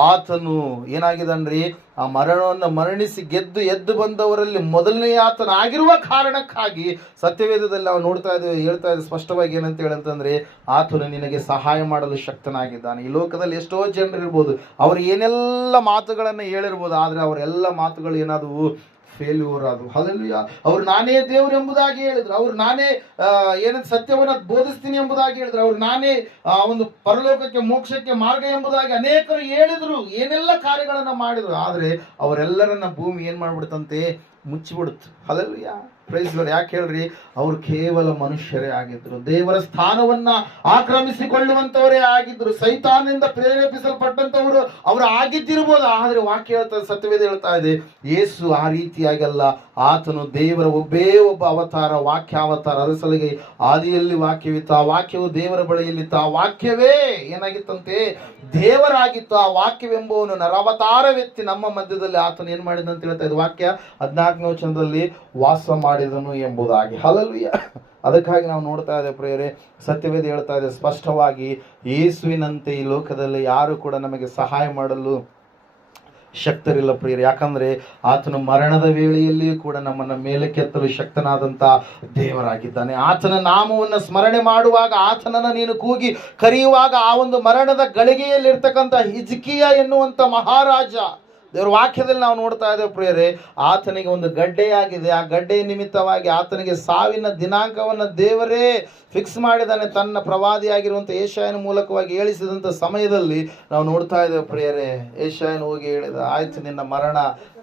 ಆತನು ಏನಾಗಿದನ್ರಿ? ಆ ಮರಣವನ್ನು ಮರಣಿಸಿ ಗೆದ್ದು ಎದ್ದು ಬಂದವರಲ್ಲಿ ಮೊದಲನೇ ಆತನ ಆಗಿರುವ ಕಾರಣಕ್ಕಾಗಿ ಸತ್ಯವೇದದಲ್ಲಿ ನಾವು ನೋಡ್ತಾ ಇದ್ದೇವೆ, ಹೇಳ್ತಾ ಇದ್ದೇವೆ ಸ್ಪಷ್ಟವಾಗಿ. ಏನಂತ ಹೇಳಂತಂದ್ರೆ, ಆತನು ನಿನಗೆ ಸಹಾಯ ಮಾಡಲು ಶಕ್ತನಾಗಿದ್ದಾನೆ. ಈ ಲೋಕದಲ್ಲಿ ಎಷ್ಟೋ ಜನರು ಇರ್ಬೋದು, ಅವರು ಏನೆಲ್ಲ ಮಾತುಗಳನ್ನು ಹೇಳಿರ್ಬೋದು, ಆದ್ರೆ ಅವರೆಲ್ಲ ಮಾತುಗಳು ಏನಾದವು? ಫೇಲ್ಯೂರ್ ಅದು. ಹಲ್ಲೆಲೂಯಾ. ಅವ್ರು ನಾನೇ ದೇವರು ಎಂಬುದಾಗಿ ಹೇಳಿದ್ರು, ಅವ್ರು ನಾನೇ ಏನಂತ ಸತ್ಯವನ್ನ ಬೋಧಿಸ್ತೀನಿ ಎಂಬುದಾಗಿ ಹೇಳಿದ್ರು, ಅವ್ರು ನಾನೇ ಒಂದು ಪರಲೋಕಕ್ಕೆ ಮೋಕ್ಷಕ್ಕೆ ಮಾರ್ಗ ಎಂಬುದಾಗಿ ಅನೇಕರು ಹೇಳಿದ್ರು, ಏನೆಲ್ಲ ಕಾರ್ಯಗಳನ್ನ ಮಾಡಿದ್ರು. ಆದ್ರೆ ಅವರೆಲ್ಲರನ್ನ ಭೂಮಿ ಏನ್ ಮಾಡ್ಬಿಡ್ತಂತೆ? ಮುಚ್ಚಿಬಿಡುತ್ತೆ. ಹಲ್ಲೆಲೂಯಾ. Praise Lord. ಯಾಕೆ ಹೇಳ್ರಿ? ಅವರು ಕೇವಲ ಮನುಷ್ಯರೇ ಆಗಿದ್ರು, ದೇವರ ಸ್ಥಾನವನ್ನ ಆಕ್ರಮಿಸಿಕೊಳ್ಳುವಂತವರೇ ಆಗಿದ್ರು, ಸೈತಾನದಿಂದ ಪ್ರೇರೇಪಿಸಲ್ಪಟ್ಟಂತವರು ಅವರು ಆಗಿದ್ದಿರ್ಬೋದು. ಆದ್ರೆ ವಾಕ್ಯ ಹೇಳ್ತಾ, ಸತ್ಯವೇದ ಹೇಳ್ತಾ ಇದೆ, ಯೇಸು ಆ ರೀತಿಯಾಗಲ್ಲ. ಆತನು ದೇವರ ಒಬ್ಬೇ ಒಬ್ಬ ಅವತಾರ, ವಾಕ್ಯಾವತಾರ. ಅದರ ಸಲಿಗೆ ಆದಿಯಲ್ಲಿ ವಾಕ್ಯವಿತ್ತು, ಆ ವಾಕ್ಯವು ದೇವರ ಬಳಿಯಲ್ಲಿತ್ತು, ಆ ವಾಕ್ಯವೇ ಏನಾಗಿತ್ತಂತೆ? ದೇವರಾಗಿತ್ತು. ಆ ವಾಕ್ಯವೆಂಬುವನು ನರಾವತಾರವೆತ್ತಿ ನಮ್ಮ ಮಧ್ಯದಲ್ಲಿ ಆತನು ಏನ್ ಮಾಡಿದಂತ ಹೇಳ್ತಾ ಇದೆ ವಾಕ್ಯ 14ನೇ ವಚನದಲ್ಲಿ, ವಾಸ ಮಾಡಿದನು ಎಂಬುದಾಗಿ. ಹಲ್ಲೆಲೂಯಾ. ಅದಕ್ಕಾಗಿ ನಾವು ನೋಡ್ತಾ ಇದ್ದೇವೆ ಪ್ರಿಯರೇ, ಸತ್ಯವೇದ ಹೇಳ್ತಾ ಇದೆ ಸ್ಪಷ್ಟವಾಗಿ, ಯೇಸುವಿನಂತೆ ಈ ಲೋಕದಲ್ಲಿ ಯಾರು ಕೂಡ ನಮಗೆ ಸಹಾಯ ಮಾಡಲು ಶಕ್ತರಿಲ್ಲ ಪ್ರಿಯರೇ. ಯಾಕಂದ್ರೆ ಆತನು ಮರಣದ ವೇಳೆಯಲ್ಲಿಯೂ ಕೂಡ ನಮ್ಮನ್ನ ಮೇಲೆ ಕೆತ್ತಲು ಶಕ್ತನಾದಂತ ದೇವರಾಗಿದ್ದಾನೆ. ಆತನ ನಾಮವನ್ನು ಸ್ಮರಣೆ ಮಾಡುವಾಗ, ಆತನನ್ನ ನೀನು ಕೂಗಿ ಕರೆಯುವಾಗ, ಆ ಒಂದು ಮರಣದ ಗಳಿಗೆಯಲ್ಲಿರ್ತಕ್ಕಂಥ ಹಿಜ್ಕೀಯ ಎನ್ನುವಂತ ಮಹಾರಾಜ, ದೇವರ ವಾಕ್ಯದಲ್ಲಿ ನಾವು ನೋಡ್ತಾ ಇದ್ದೇವೆ ಪ್ರಿಯರೇ, ಆತನಿಗೆ ಒಂದು ಗಡ್ಡೆಯಾಗಿದೆ. ಆ ಗಡ್ಡೆಯ ನಿಮಿತ್ತವಾಗಿ ಆತನಿಗೆ ಸಾವಿನ ದಿನಾಂಕವನ್ನು ದೇವರೇ ಫಿಕ್ಸ್ ಮಾಡಿದ್ದಾನೆ. ತನ್ನ ಪ್ರವಾದಿಯಾಗಿರುವಂಥ ಯೆಶಾಯನ ಮೂಲಕವಾಗಿ ಹೇಳಿಸಿದಂಥ ಸಮಯದಲ್ಲಿ ನಾವು ನೋಡ್ತಾ ಇದ್ದೇವೆ ಪ್ರಿಯರೇ, ಯೆಶಾಯನ ಹೋಗಿ ಹೇಳಿದ, ಆಯ್ತು ನಿನ್ನ ಮರಣ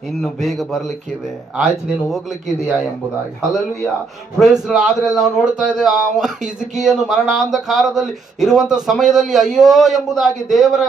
ಇನ್ನು ಬೇಗ ಬರ್ಲಿಕ್ಕಿದೆ, ಆಯ್ತು ನೀನು ಹೋಗ್ಲಿಕ್ಕಿದೆಯಾ ಎಂಬುದಾಗಿ. ಹಲ್ಲೆಲೂಯಾ. Praise the Lord. ಆದ್ರೆ ನಾವು ನೋಡ್ತಾ ಇದ್ದೇವೆ, ಆ ಹಿಜ್ಕೀಯನು ಮರಣಾಂಧಕಾರದಲ್ಲಿ ಇರುವಂತ ಸಮಯದಲ್ಲಿ ಅಯ್ಯೋ ಎಂಬುದಾಗಿ ದೇವರ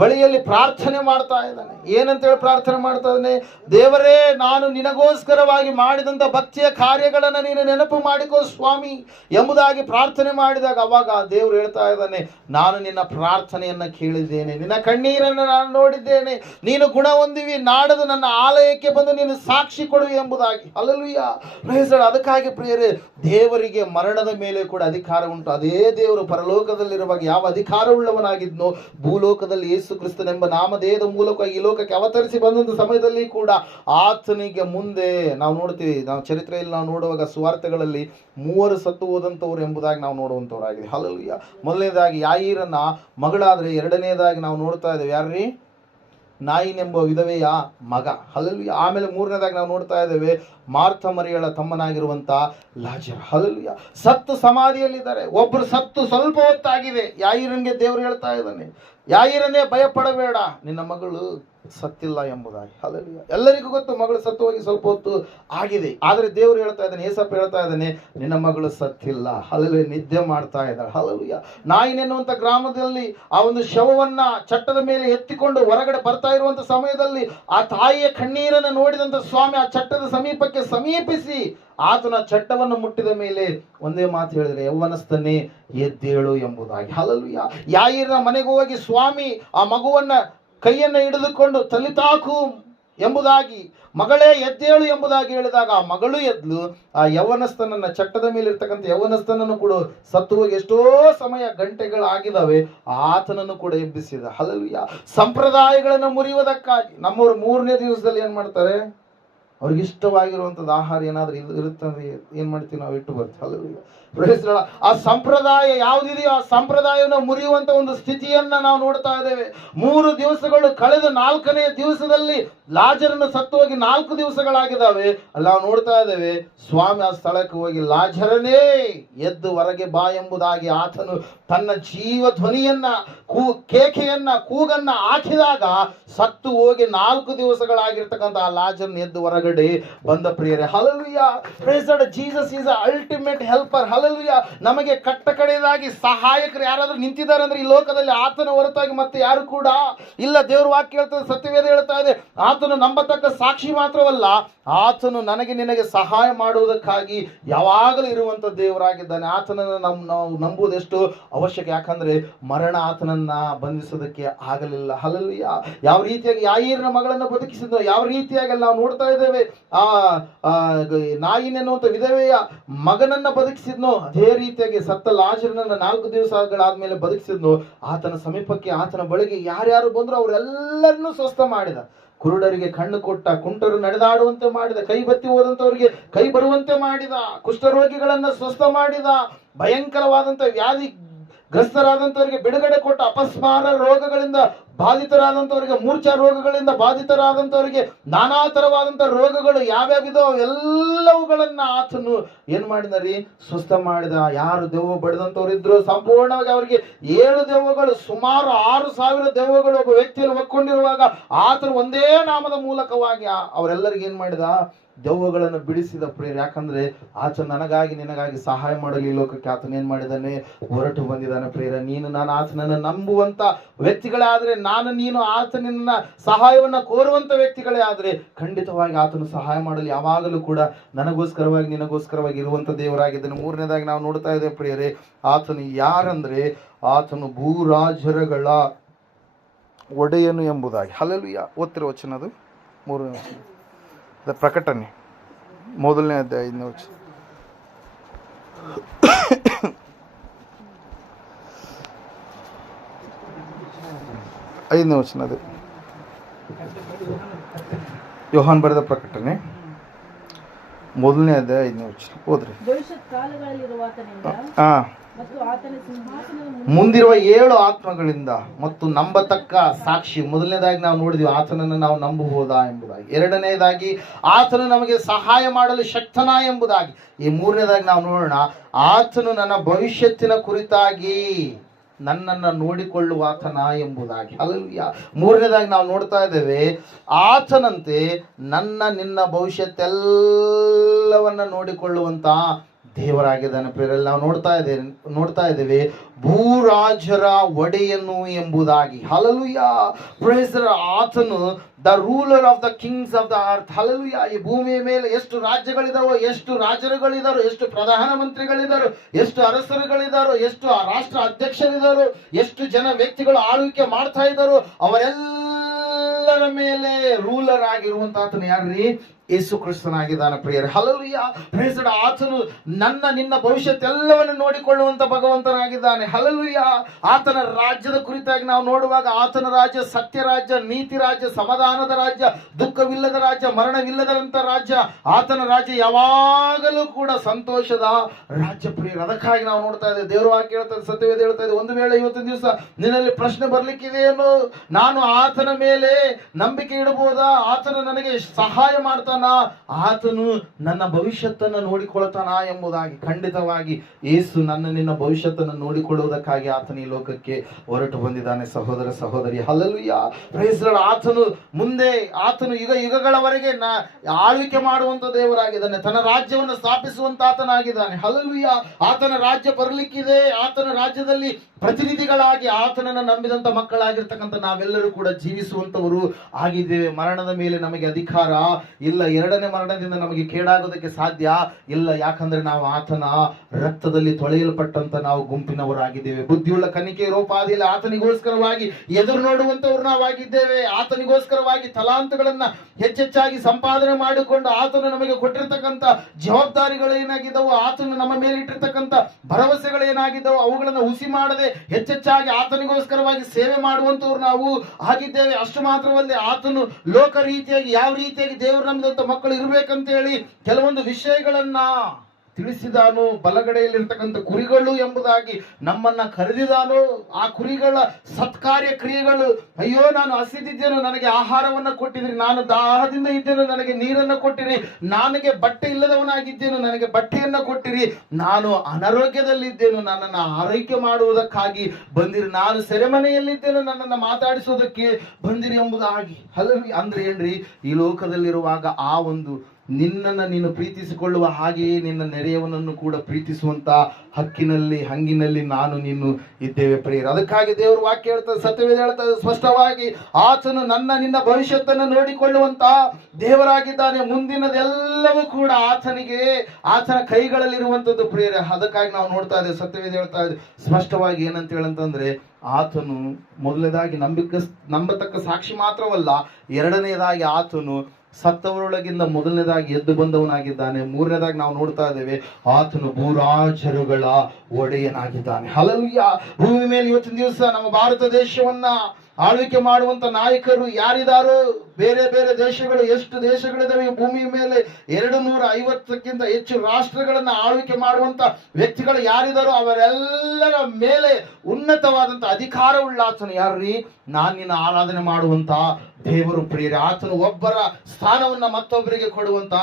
ಬಳಿಯಲ್ಲಿ ಪ್ರಾರ್ಥನೆ ಮಾಡ್ತಾ ಇದ್ದಾನೆ. ಏನಂತೇಳಿ ಪ್ರಾರ್ಥನೆ ಮಾಡ್ತಾ ಇದ್ದಾನೆ? ದೇವರೇ, ನಾನು ನಿನಗೋಸ್ಕರವಾಗಿ ಮಾಡಿದಂತ ಭಕ್ತಿಯ ಕಾರ್ಯಗಳನ್ನು ನೀನು ನೆನಪು ಮಾಡಿಕೋ ಸ್ವಾಮಿ ಎಂಬುದಾಗಿ ಪ್ರಾರ್ಥನೆ ಮಾಡಿದಾಗ, ಅವಾಗ ದೇವರು ಹೇಳ್ತಾ ಇದ್ದಾನೆ, ನಾನು ನಿನ್ನ ಪ್ರಾರ್ಥನೆಯನ್ನ ಕೇಳಿದ್ದೇನೆ, ನಿನ್ನ ಕಣ್ಣೀರನ್ನು ನಾನು ನೋಡಿದ್ದೇನೆ, ನೀನು ಗುಣ ಹೊಂದಿವಿ, ನಾಡದು ನನ್ನ ಆಲಯಕ್ಕೆ ಬಂದು ನೀನು ಸಾಕ್ಷಿ ಕೊಡುವಿ ಎಂಬುದಾಗಿ. ಹಲ್ಲೆಲೂಯಾ. Praise the Lord. ಅದಕ್ಕಾಗಿ ಪ್ರಿಯರೇ, ದೇವರಿಗೆ ಮರಣದ ಮೇಲೆ ಕೂಡ ಅಧಿಕಾರ ಉಂಟು. ಅದೇ ದೇವರು ಪರಲೋಕದಲ್ಲಿರುವಾಗ ಯಾವ ಅಧಿಕಾರವುಳ್ಳವನಾಗಿದ್ನೋ, ಭೂಲೋಕದಲ್ಲಿ ಯೇಸು ಕ್ರಿಸ್ತನೆಂಬ ನಾಮಧೇಯದ ಮೂಲಕ ಈ ಲೋಕಕ್ಕೆ ಅವತರಿಸಿ ಸ್ವೀಕರಿಸಿ ಬಂದಂಥ ಸಮಯದಲ್ಲಿ ಕೂಡ ಆತನಿಗೆ ಮುಂದೆ ನಾವು ನೋಡ್ತೀವಿ, ನಾವು ಚರಿತ್ರೆಯಲ್ಲಿ ನಾವು ನೋಡುವಾಗ ಸುವಾರ್ತೆಗಳಲ್ಲಿ 3 ಸತ್ತು ಹೋದಂಥವ್ರು ಎಂಬುದಾಗಿ ನಾವು ನೋಡುವಂಥವ್ರಾಗಿದೆ. ಹಲ್ಲೆಲೂಯಾ. ಮೊದಲನೇದಾಗಿ ಯಾಯೀರನ ಮಗಳಾದರೆ, ಎರಡನೇದಾಗಿ ನಾವು ನೋಡ್ತಾ ಇದ್ದೇವೆ ಯಾರ್ರೀ, ನಾಯಿನೆಂಬ ವಿಧವೆಯ ಮಗ. ಹಲ್ಲೆಲೂಯಾ. ಆಮೇಲೆ ಮೂರನೇದಾಗಿ ನಾವು ನೋಡ್ತಾ ಇದ್ದೇವೆ ಮಾರ್ಥ ಮರಿಯಳ ತಮ್ಮನಾಗಿರುವಂತ ಲಾಜರ್. ಹಲ್ಲೆಲೂಯಾ. ಸತ್ತು ಸಮಾಧಿಯಲ್ಲಿದ್ದಾರೆ. ಒಬ್ರು ಸತ್ತು ಸ್ವಲ್ಪ ಹೊತ್ತಾಗಿದೆ. ಯಾಯೀರನಿಗೆ ದೇವರು ಹೇಳ್ತಾ ಇದ್ದಾನೆ, ಯಾಯೀರನೇ ಭಯಪಡಬೇಡ, ನಿನ್ನ ಮಗಳು ಸತ್ತಿಲ್ಲ ಎಂಬುದಾಗಿ. ಹಲ್ಲೆಲೂಯಾ. ಎಲ್ಲರಿಗೂ ಗೊತ್ತು ಮಗಳು ಸತ್ತು ಹೋಗಿ ಸ್ವಲ್ಪ ಹೊತ್ತು ಆಗಿದೆ. ಆದರೆ ದೇವರು ಹೇಳ್ತಾ ಇದ್ದಾನೆ, ಏಸಪ್ಪ ಹೇಳ್ತಾ ಇದ್ದಾನೆ, ನಿನ್ನ ಮಗಳು ಸತ್ತಿಲ್ಲ. ಹಲ್ಲೆಲೂಯಾ. ನಿದ್ದೆ ಮಾಡ್ತಾ ಇದ್ದಾಳೆ. ಹಲ್ಲೆಲೂಯಾ. ನಾಯಿನ್ ಎನ್ನುವಂತ ಗ್ರಾಮದಲ್ಲಿ ಆ ಒಂದು ಶವವನ್ನ ಚಟ್ಟದ ಮೇಲೆ ಎತ್ತಿಕೊಂಡು ಹೊರಗಡೆ ಬರ್ತಾ ಇರುವಂತ ಸಮಯದಲ್ಲಿ ಆ ತಾಯಿಯ ಕಣ್ಣೀರನ್ನು ನೋಡಿದಂತ ಸ್ವಾಮಿ ಆ ಚಟ್ಟದ ಸಮೀಪಿಸಿ ಆತನ ಚಟ್ಟವನ್ನು ಮುಟ್ಟಿದ ಮೇಲೆ ಒಂದೇ ಮಾತು ಹೇಳಿದ್ರೆ, ಯೌವನಸ್ಥನೇ ಎದ್ದೇಳು ಎಂಬುದಾಗಿ. ಹಲ್ಲೆಲೂಯಾ. ಯಾಯೀರನ ಮನೆಗೆ ಹೋಗಿ ಸ್ವಾಮಿ ಆ ಮಗುವನ್ನ ಕೈಯನ್ನು ಹಿಡಿದುಕೊಂಡು ತಲಿತಾಕು ಎಂಬುದಾಗಿ, ಮಗಳೇ ಎದ್ದೇಳು ಎಂಬುದಾಗಿ ಹೇಳಿದಾಗ ಆ ಮಗಳು ಎದ್ಲು. ಆ ಯೌವನಸ್ಥನನ್ನ, ಚಟ್ಟದ ಮೇಲೆ ಇರ್ತಕ್ಕಂಥ ಯೌವನಸ್ಥನನ್ನು ಕೂಡ ಸತ್ತು ಹೋಗಿ ಎಷ್ಟೋ ಸಮಯ ಗಂಟೆಗಳಾಗಿದ್ದಾವೆ, ಆತನನ್ನು ಕೂಡ ಎಬ್ಬಿಸಿದ. ಹಲ್ಲೆಲೂಯಾ. ಸಂಪ್ರದಾಯಗಳನ್ನು ಮುರಿಯುವುದಕ್ಕಾಗಿ ನಮ್ಮವರು 3ನೇ ದಿವಸದಲ್ಲಿ ಏನ್ ಮಾಡ್ತಾರೆ, ಅವ್ರಿಗೆ ಇಷ್ಟವಾಗಿರುವಂಥದ್ದು ಆಹಾರ ಏನಾದ್ರೂ ಇರುತ್ತಂದ್ರೆ ಏನ್ ಮಾಡ್ತೀವಿ, ನಾವು ಇಟ್ಟು ಬರ್ತೀವಿ. ಹಲ್ಲೆಲೂಯಾ. ಆ ಸಂಪ್ರದಾಯ ಯಾವುದಿದೆಯೋ ಆ ಸಂಪ್ರದಾಯವನ್ನು ಮುರಿಯುವಂತ ಒಂದು ಸ್ಥಿತಿಯನ್ನ ನಾವು ನೋಡ್ತಾ ಇದ್ದೇವೆ. 3 ದಿವಸಗಳು ಕಳೆದು 4ನೇ ದಿವಸದಲ್ಲಿ ಲಾಜರನ್ನು ಸತ್ತು ಹೋಗಿ 4 ದಿವಸಗಳಾಗಿದ್ದಾವೆ. ಅಲ್ಲಿ ನಾವು ನೋಡ್ತಾ ಇದ್ದೇವೆ ಸ್ವಾಮಿ ಆ ಸ್ಥಳಕ್ಕೆ ಹೋಗಿ, ಲಾಜರನೇ ಎದ್ದು ಹೊರಗೆ ಬಾ ಎಂಬುದಾಗಿ ಆತನು ತನ್ನ ಜೀವ ಧ್ವನಿಯನ್ನ ಕೇಕೆಯನ್ನ ಕೂಗನ್ನ ಹಾಕಿದಾಗ ಸತ್ತು ಹೋಗಿ 4 ದಿವಸಗಳಾಗಿರ್ತಕ್ಕಂಥ ಆ ಲಾಜರನ್ನು ಎದ್ದು ಹೊರಗಡೆ ಬಂದ ಪ್ರಿಯರೇ. Hallelujah. Praise the Lord. Jesus is a ultimate helper. Hallelujah. ನಮಗೆ ಕಟ್ಟ ಕಡೆಯದಾಗಿ ಸಹಾಯಕರು ಯಾರಾದ್ರೂ ನಿಂತಿದ್ದಾರೆ ಅಂದ್ರೆ ಈ ಲೋಕದಲ್ಲಿ ಆತನ ಹೊರತಾಗಿ ಮತ್ತೆ ಯಾರು ಕೂಡ ಇಲ್ಲ. ದೇವ್ರ ವಾಕ್ಯ ಹೇಳ್ತದೆ, ಸತ್ಯವೇದ ಹೇಳ್ತಾ ಇದೆ, ಆತನು ನಂಬತಕ್ಕ ಸಾಕ್ಷಿ ಮಾತ್ರವಲ್ಲ, ಆತನು ನನಗೆ ನಿನಗೆ ಸಹಾಯ ಮಾಡುವುದಕ್ಕಾಗಿ ಯಾವಾಗಲೂ ಇರುವಂತ ದೇವರಾಗಿದ್ದಾನೆ. ಆತನನ್ನು ನಾವು ನಂಬುವುದೆಷ್ಟು ಅವಶ್ಯಕ. ಯಾಕಂದ್ರೆ ಮರಣ ಆತನನ್ನ ಬಂಧಿಸೋದಕ್ಕೆ ಆಗಲಿಲ್ಲ. ಹಲ್ಲೆಲೂಯಾ. ಯಾವ ರೀತಿಯಾಗಿ ಯಾಯೀರನ ಮಗಳನ್ನು ಬದುಕಿಸಿದ್ನೋ, ಯಾವ ರೀತಿಯಾಗಿ ನಾವು ನೋಡ್ತಾ ಇದ್ದೇವೆ ಆ ನಾಯಿನ್ ಎನ್ನುವಂತ ವಿಧವೆಯ ಮಗನನ್ನ ಬದುಕಿಸಿದ್ನೋ, ಅದೇ ರೀತಿಯಾಗಿ ಸತ್ತ ಲಾಜರನನ್ನ 4 ದಿವಸಗಳಾದ್ಮೇಲೆ ಬದುಕಿಸಿದ್ನೋ, ಆತನ ಸಮೀಪಕ್ಕೆ ಆತನ ಬಳಿಗೆ ಯಾರ್ಯಾರು ಬಂದ್ರು ಅವರೆಲ್ಲರನ್ನೂ ಸ್ವಸ್ಥ ಮಾಡಿದ. ಕುರುಡರಿಗೆ ಕಣ್ಣು ಕೊಟ್ಟ, ಕುಂಟರು ನಡೆದಾಡುವಂತೆ ಮಾಡಿದ, ಕೈ ಬತ್ತಿ ಹೋದಂತವರಿಗೆ ಕೈ ಬರುವಂತೆ ಮಾಡಿದ, ಕುಷ್ಠರೋಗಿಗಳನ್ನ ಸ್ವಸ್ಥ ಮಾಡಿದ, ಭಯಂಕರವಾದಂತ ವ್ಯಾಧಿ ಗ್ರಸ್ತರಾದಂತವರಿಗೆ ಬಿಡುಗಡೆ ಕೊಟ್ಟ, ಅಪಸ್ಮಾರ ರೋಗಗಳಿಂದ ಬಾಧಿತರಾದಂಥವರಿಗೆ, ಮೂರ್ಛಾ ರೋಗಗಳಿಂದ ಬಾಧಿತರಾದಂಥವರಿಗೆ, ನಾನಾ ತರವಾದಂಥ ರೋಗಗಳು ಯಾವ್ಯಾವಿದೋ ಎಲ್ಲವುಗಳನ್ನ ಆತನು ಏನ್ ಮಾಡಿದರಿ, ಸ್ವಸ್ಥ ಮಾಡಿದ. ಯಾರು ದೆವ್ವ ಬಡಿದಂಥವ್ರು ಇದ್ರು ಸಂಪೂರ್ಣವಾಗಿ ಅವರಿಗೆ 7 ದೆವ್ವಗಳು, ಸುಮಾರು 6,000 ದೆವ್ವಗಳು ಒಬ್ಬ ವ್ಯಕ್ತಿಯಲ್ಲಿ ಒಕ್ಕೊಂಡಿರುವಾಗ ಆತನು ಒಂದೇ ನಾಮದ ಮೂಲಕವಾಗಿ ಅವರೆಲ್ಲರಿಗೆ ಏನ್ ಮಾಡಿದ, ದೆವ್ವಗಳನ್ನು ಬಿಡಿಸಿದ ಪ್ರಿಯರು. ಯಾಕಂದ್ರೆ ಆತ ನನಗಾಗಿ ನಿನಗಾಗಿ ಸಹಾಯ ಮಾಡಲು ಈ ಲೋಕಕ್ಕೆ ಆತನ ಏನ್ ಮಾಡಿದಾನೆ, ಹೊರಟು ಬಂದಿದ್ದಾನೆ ಪ್ರಿಯರ. ನೀನು ನಾನು ಆತನನ್ನು ನಂಬುವಂತ ವ್ಯಕ್ತಿಗಳೇ ಆದ್ರೆ, ನಾನು ನೀನು ಆತನನ್ನ ಸಹಾಯವನ್ನ ಕೋರುವಂತ ವ್ಯಕ್ತಿಗಳೇ ಆದ್ರೆ, ಖಂಡಿತವಾಗಿ ಆತನು ಸಹಾಯ ಮಾಡಲು ಯಾವಾಗಲೂ ಕೂಡ ನನಗೋಸ್ಕರವಾಗಿ ನಿನಗೋಸ್ಕರವಾಗಿ ಇರುವಂತ ದೇವರಾಗಿದ್ದಾನೆ. 3ನೇದಾಗಿ ನಾವು ನೋಡ್ತಾ ಇದ್ದೇವೆ ಪ್ರಿಯರೇ, ಆತನು ಯಾರಂದ್ರೆ ಆತನು ಭೂರಾಜರಗಳ ಒಡೆಯನು ಎಂಬುದಾಗಿ. ಹಲ್ಲೆಲೂಯಾ. ಓದ್ತಿರೋ ವಚನ ಅದು 3ನೇ ವಚನ, ಪ್ರಕಟಣೆ 1ನೇ ಅಧ್ಯಾಯ 5ನೇ ವಚನ. ಅದು ಯೋಹಾನ್ ಬರೆದ ಪ್ರಕಟಣೆ 1ನೇ ಅಧ್ಯಾಯ 5ನೇ ವಚನ. ಓದ್ರಿ. ಮುಂದಿರುವ 7 ಆತ್ಮಗಳಿಂದ ಮತ್ತು ನಂಬತಕ್ಕ ಸಾಕ್ಷಿ. ಮೊದಲನೇದಾಗಿ ನಾವು ನೋಡಿದ್ವಿ ಆತನನ್ನು ನಾವು ನಂಬಬಹುದಾ ಎಂಬುದಾಗಿ. 2ನೇದಾಗಿ ಆತನು ನಮಗೆ ಸಹಾಯ ಮಾಡಲು ಶಕ್ತನ ಎಂಬುದಾಗಿ. ಈ 3ನೇದಾಗಿ ನಾವು ನೋಡೋಣ, ಆತನು ನನ್ನ ಭವಿಷ್ಯತ್ತಿನ ಕುರಿತಾಗಿ ನನ್ನನ್ನು ನೋಡಿಕೊಳ್ಳುವ ಆತನ ಎಂಬುದಾಗಿ. ಹಲ್ಲೆಲೂಯಾ. 3ನೇದಾಗಿ ನಾವು ನೋಡ್ತಾ ಇದ್ದೇವೆ, ಆತನಂತೆ ನಿನ್ನ ಭವಿಷ್ಯತ್ತೆಲ್ಲವನ್ನ ನೋಡಿಕೊಳ್ಳುವಂತ ದೇವರಾಗಿದ್ದಾನೆ ಪ್ರಿಯರಲ್ಲಿ. ನಾವು ನೋಡ್ತಾ ಇದ್ದೇವೆ ಭೂರಾಜರ ಒಡೆಯನು ಎಂಬುದಾಗಿ. ಹಲ್ಲೆಲೂಯಾ. Praise the Lord. ಆತನು the ruler of the kings of the earth. Hallelujah. ಈ ಭೂಮಿಯ ಮೇಲೆ ಎಷ್ಟು ರಾಜ್ಯಗಳಿದಾರೋ, ಎಷ್ಟು ರಾಜರುಗಳಿದಾರೋ, ಎಷ್ಟು ಪ್ರಧಾನ ಮಂತ್ರಿಗಳಿದಾರೋ, ಎಷ್ಟು ಅರಸರುಗಳಿದಾರೋ, ಎಷ್ಟು ರಾಷ್ಟ್ರ ಅಧ್ಯಕ್ಷರಿದಾರೋ, ಎಷ್ಟು ಜನ ವ್ಯಕ್ತಿಗಳು ಆಳ್ವಿಕೆ ಮಾಡ್ತಾ ಇದ್ದಾರೋ, ಅವರೆಲ್ಲ ಎಲ್ಲರ ಮೇಲೆ ರೂಲರ್ ಆಗಿರುವಂತ ಆತನು ಯಾರ್ರಿ? ಯೇಸು ಕ್ರಿಸ್ತನಾಗಿದ್ದಾನೆ ಪ್ರಿಯರೇ. Hallelujah, praise the Lord. ಆತನು ನನ್ನ ನಿನ್ನ ಭವಿಷ್ಯತ್ತೆಲ್ಲವನ್ನು ನೋಡಿಕೊಳ್ಳುವಂತ ಭಗವಂತನಾಗಿದ್ದಾನೆ. ಹಲ್ಲೆಲೂಯಾ. ಆತನ ರಾಜ್ಯದ ಕುರಿತಾಗಿ ನಾವು ನೋಡುವಾಗ ಆತನ ರಾಜ್ಯ ಸತ್ಯ ರಾಜ್ಯ, ನೀತಿ ರಾಜ್ಯ, ಸಮಾಧಾನದ ರಾಜ್ಯ, ದುಃಖವಿಲ್ಲದ ರಾಜ್ಯ, ಮರಣವಿಲ್ಲದಂತ ರಾಜ್ಯ. ಆತನ ರಾಜ್ಯ ಯಾವಾಗಲೂ ಕೂಡ ಸಂತೋಷದ ರಾಜ್ಯ ಪ್ರಿಯರೇ. ಅದಕ್ಕಾಗಿ ನಾವು ನೋಡ್ತಾ ಇದ್ದೇವೆ, ದೇವರು ವಾಕ್ಯ ಹೇಳ್ತಾ ಇದೆ, ಸತ್ಯವೇದ ಹೇಳ್ತಾ ಇದೆ, ಒಂದು ವೇಳೆ ಇವತ್ತಿನ ದಿವಸ ನಿನ್ನಲ್ಲಿ ಪ್ರಶ್ನೆ ಬರ್ಲಿಕ್ಕಿದೆಯೇನು, ನಾನು ಆತನ ಮೇಲೆ ನಂಬಿಕೆ ಇಡಬಹುದಾ, ಆತನು ನನಗೆ ಸಹಾಯ ಮಾಡ್ತಾನ, ಆತನು ನನ್ನ ಭವಿಷ್ಯತ್ತನ್ನು ನೋಡಿಕೊಳ್ತಾನ ಎಂಬುದಾಗಿ. ಖಂಡಿತವಾಗಿ ಯೇಸು ನನ್ನ ನಿನ್ನ ಭವಿಷ್ಯತ್ತನ್ನು ನೋಡಿಕೊಳ್ಳುವುದಕ್ಕಾಗಿ ಆತನ ಈ ಲೋಕಕ್ಕೆ ಹೊರಟು ಬಂದಿದ್ದಾನೆ ಸಹೋದರ ಸಹೋದರಿ. Hallelujah, praise the Lord. ಆತನು ಮುಂದೆ ಆತನು ಯುಗಗಳವರೆಗೆ ಆಳ್ವಿಕೆ ಮಾಡುವಂತ ದೇವರಾಗಿದ್ದಾನೆ, ತನ್ನ ರಾಜ್ಯವನ್ನು ಸ್ಥಾಪಿಸುವಂತ ಆತನಾಗಿದ್ದಾನೆ. ಹಲ್ಲೆಲೂಯಾ. ಆತನ ರಾಜ್ಯ ಬರಲಿಕ್ಕಿದೆ. ಆತನ ರಾಜ್ಯದಲ್ಲಿ ಪ್ರತಿನಿಧಿಗಳಾಗಿ ಆತನನ್ನು ನಂಬಿದಂತ ಮಕ್ಕಳಾಗಿರ್ತಕ್ಕಂಥ ನಾವೆಲ್ಲರೂ ಕೂಡ ಜೀವಿಸುವಂತವರು ಆಗಿದ್ದೇವೆ. ಮರಣದ ಮೇಲೆ ನಮಗೆ ಅಧಿಕಾರ ಇಲ್ಲ, ಎರಡನೇ ಮರಣದಿಂದ ನಮಗೆ ಕೇಡಾಗೋದಕ್ಕೆ ಸಾಧ್ಯ ಇಲ್ಲ. ಯಾಕಂದ್ರೆ ನಾವು ಆತನ ರಕ್ತದಲ್ಲಿ ತೊಳೆಯಲ್ಪಟ್ಟಂತ ನಾವು ಗುಂಪಿನವರಾಗಿದ್ದೇವೆ. ಬುದ್ಧಿಯುಳ್ಳ ಕನ್ನಿಕೆ ರೋಪಾದಿಯಲ್ಲಿ ಆತನಿಗೋಸ್ಕರವಾಗಿ ಎದುರು ನೋಡುವಂತವ್ರು ನಾವಾಗಿದ್ದೇವೆ. ಆತನಿಗೋಸ್ಕರವಾಗಿ ತಲಾಂತುಗಳನ್ನ ಹೆಚ್ಚೆಚ್ಚಾಗಿ ಸಂಪಾದನೆ ಮಾಡಿಕೊಂಡು ಆತನು ನಮಗೆ ಕೊಟ್ಟಿರ್ತಕ್ಕಂಥ ಜವಾಬ್ದಾರಿಗಳೇನಾಗಿದ್ದವು, ಆತನು ನಮ್ಮ ಮೇಲೆ ಇಟ್ಟಿರ್ತಕ್ಕಂಥ ಭರವಸೆಗಳೇನಾಗಿದ್ದವು, ಅವುಗಳನ್ನು ಹುಸಿ ಮಾಡದೆ ಹೆಚ್ಚೆಚ್ಚಾಗಿ ಆತನಿಗೋಸ್ಕರವಾಗಿ ಸೇವೆ ಮಾಡುವಂತವ್ರು ನಾವು ಆಗಿದ್ದೇವೆ. ಅಷ್ಟು ಮಾತ್ರವಲ್ಲದೆ ಆತನು ಲೋಕ ರೀತಿಯಾಗಿ ಯಾವ ರೀತಿಯಾಗಿ ದೇವರು ನಮ್ದಂತ ಮಕ್ಕಳು ಇರ್ಬೇಕಂತ ಹೇಳಿ ಕೆಲವೊಂದು ವಿಷಯಗಳನ್ನ ತಿಳಿಸಿದಾನು. ಬಲಗಡೆಯಲ್ಲಿರ್ತಕ್ಕಂಥ ಕುರಿಗಳು ಎಂಬುದಾಗಿ ನಮ್ಮನ್ನ ಕರೆದಿದಾನು. ಆ ಕುರಿಗಳ ಸತ್ಕಾರ್ಯ ಕ್ರಿಯೆಗಳು, ಅಯ್ಯೋ ನಾನು ಹಸಿದಿದ್ದೇನು, ನನಗೆ ಆಹಾರವನ್ನ ಕೊಟ್ಟಿದ್ರಿ, ನಾನು ದಾಹದಿಂದ ಇದ್ದೇನು, ನನಗೆ ನೀರನ್ನು ಕೊಟ್ಟಿರಿ, ನನಗೆ ಬಟ್ಟೆ ಇಲ್ಲದವನಾಗಿದ್ದೇನು, ನನಗೆ ಬಟ್ಟೆಯನ್ನ ಕೊಟ್ಟಿರಿ, ನಾನು ಅನಾರೋಗ್ಯದಲ್ಲಿದ್ದೇನು, ನನ್ನನ್ನು ಆರೈಕೆ ಮಾಡುವುದಕ್ಕಾಗಿ ಬಂದಿರಿ, ನಾನು ಸೆರೆಮನೆಯಲ್ಲಿದ್ದೇನು, ನನ್ನನ್ನು ಮಾತಾಡಿಸುವುದಕ್ಕೆ ಬಂದಿರಿ ಎಂಬುದಾಗಿ. ಅಂದ್ರೆ ಏನ್ರಿ, ಈ ಲೋಕದಲ್ಲಿರುವಾಗ ಆ ಒಂದು ನಿನ್ನನ್ನು ನೀನು ಪ್ರೀತಿಸಿಕೊಳ್ಳುವ ಹಾಗೆಯೇ ನಿನ್ನ ನೆರೆಯವನನ್ನು ಕೂಡ ಪ್ರೀತಿಸುವಂತ ಹಂಗಿನಲ್ಲಿ ನಾನು ನೀನು ಇದ್ದೇವೆ ಪ್ರಿಯರೇ. ಅದಕ್ಕಾಗಿ ದೇವರು ವಾಕ್ಯ ಹೇಳ್ತದೆ, ಸತ್ಯವೇದ ಹೇಳ್ತದೆ ಸ್ಪಷ್ಟವಾಗಿ, ಆತನು ನನ್ನ ನಿನ್ನ ಭವಿಷ್ಯತ್ತನ್ನು ನೋಡಿಕೊಳ್ಳುವಂತ ದೇವರಾಗಿದ್ದಾನೆ. ಮುಂದಿನದೆಲ್ಲವೂ ಕೂಡ ಆತನ ಕೈಗಳಲ್ಲಿರುವಂತದ್ದು ಪ್ರಿಯರೇ. ಅದಕ್ಕಾಗಿ ನಾವು ನೋಡ್ತಾ ಇದ್ದೇವೆ, ಸತ್ಯವೇದ ಹೇಳ್ತಾ ಇದೆ ಸ್ಪಷ್ಟವಾಗಿ ಏನಂತ ಹೇಳಂತಂದ್ರೆ, ಆತನು ಮೊದಲನೇದಾಗಿ ನಂಬತಕ್ಕ ಸಾಕ್ಷಿ ಮಾತ್ರವಲ್ಲ, ಎರಡನೇದಾಗಿ ಆತನು ಸತ್ತವರೊಳಗಿಂದ ಮೊದಲನೇದಾಗಿ ಎದ್ದು ಬಂದವನಾಗಿದ್ದಾನೆ. ಮೂರನೇದಾಗಿ ನಾವು ನೋಡ್ತಾ ಇದ್ದೇವೆ, ಆತನು ಭೂರಾಜರುಗಳ ಒಡೆಯನಾಗಿದ್ದಾನೆ. ಹಲ್ಲೆಲೂಯಾ. ಭೂಮಿ ಮೇಲೆ ಇವತ್ತಿನ ದಿವಸ ನಮ್ಮ ಭಾರತ ದೇಶವನ್ನ ಆಳ್ವಿಕೆ ಮಾಡುವಂತ ನಾಯಕರು ಯಾರಿದಾರೋ, ಬೇರೆ ಬೇರೆ ದೇಶಗಳು, ಎಷ್ಟು ದೇಶಗಳಿದಾವೆ ಈ ಭೂಮಿ ಮೇಲೆ, 250ಕ್ಕಿಂತ ಹೆಚ್ಚು ರಾಷ್ಟ್ರಗಳನ್ನ ಆಳ್ವಿಕೆ ಮಾಡುವಂತ ವ್ಯಕ್ತಿಗಳು ಯಾರಿದಾರೋ ಅವರೆಲ್ಲರ ಮೇಲೆ ಉನ್ನತವಾದಂತ ಅಧಿಕಾರ ಉಳ್ಳ ಆತನು ಯಾರ್ರೀ? ನಾನು ನಿನ್ನ ಆರಾಧನೆ ಮಾಡುವಂತ ದೇವರು ಪ್ರಿಯರೇ. ಆತನು ಒಬ್ಬರ ಸ್ಥಾನವನ್ನ ಮತ್ತೊಬ್ಬರಿಗೆ ಕೊಡುವಂತ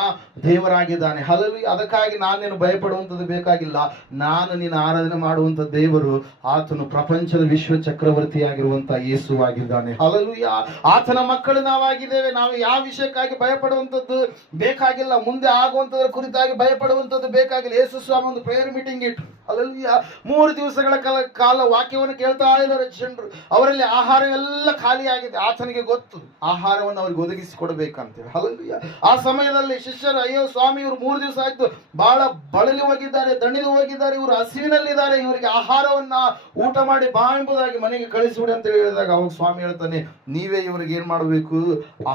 ದೇವರಾಗಿದ್ದಾನೆ. ಹಲ್ಲೆಲೂಯಾ. ಅದಕ್ಕಾಗಿ ನಾನೇನು ಭಯಪಡುವಂಥದ್ದು ಬೇಕಾಗಿಲ್ಲ. ನಾನು ನಿನ್ನ ಆರಾಧನೆ ಮಾಡುವಂತ ದೇವರು ಆತನು ಪ್ರಪಂಚದ ವಿಶ್ವ ಚಕ್ರವರ್ತಿಯಾಗಿರುವಂತ ಯೇಸು ಆಗಿದ್ದಾನೆ. ಹಲ್ಲೆಲೂಯಾ. ಆತನ ಮಕ್ಕಳು ನಾವಾಗಿದ್ದೇವೆ. ನಾವು ಯಾವ ವಿಷಯಕ್ಕಾಗಿ ಭಯಪಡುವಂಥದ್ದು ಬೇಕಾಗಿಲ್ಲ, ಮುಂದೆ ಆಗುವಂತದ್ರ ಕುರಿತಾಗಿ ಭಯಪಡುವಂಥದ್ದು ಬೇಕಾಗಿಲ್ಲ. ಯೇಸು ಸ್ವಾಮಿ ಒಂದು ಪ್ರೇಯರ್ ಮೀಟಿಂಗ್ ಇಟ್ಟು, ಹಲ್ಲೆಲೂಯಾ, 3 ದಿವಸಗಳ ಕಾಲ ವಾಕ್ಯವನ್ನು ಕೇಳ್ತಾ ಇದ್ದಾರೆ ಜನರು. ಅವರಲ್ಲಿ ಆಹಾರವೆಲ್ಲ ಖಾಲಿಯಾಗಿದೆ. ಆತನಿಗೆ ಗೊತ್ತು ಆಹಾರವನ್ನು ಅವ್ರಿಗೆ ಒದಗಿಸಿ ಕೊಡಬೇಕಂತೇಳಿ. ಹಲ್ಲೆಲೂಯಾ. ಆ ಸಮಯದಲ್ಲಿ ಶಿಷ್ಯರು, ಅಯ್ಯೋ ಸ್ವಾಮಿ, ಇವರು 3 ದಿವಸ ಆಯ್ತು, ಬಹಳ ಬಳಲಿ ಹೋಗಿದ್ದಾರೆ, ದಣಿದು ಹೋಗಿದ್ದಾರೆ, ಇವರು ಹಸಿವಿನಲ್ಲಿದ್ದಾರೆ, ಇವರಿಗೆ ಆಹಾರವನ್ನ ಊಟ ಮಾಡಿ ಬಾ ಎಂಬುದಾಗಿ ಮನೆಗೆ ಕಳಿಸಿಬಿಡಿ ಅಂತ ಹೇಳಿದಾಗ ಅವಾಗ ಸ್ವಾಮಿ ಹೇಳ್ತಾನೆ, ನೀವೇ ಇವರಿಗೆ ಏನ್ ಮಾಡಬೇಕು?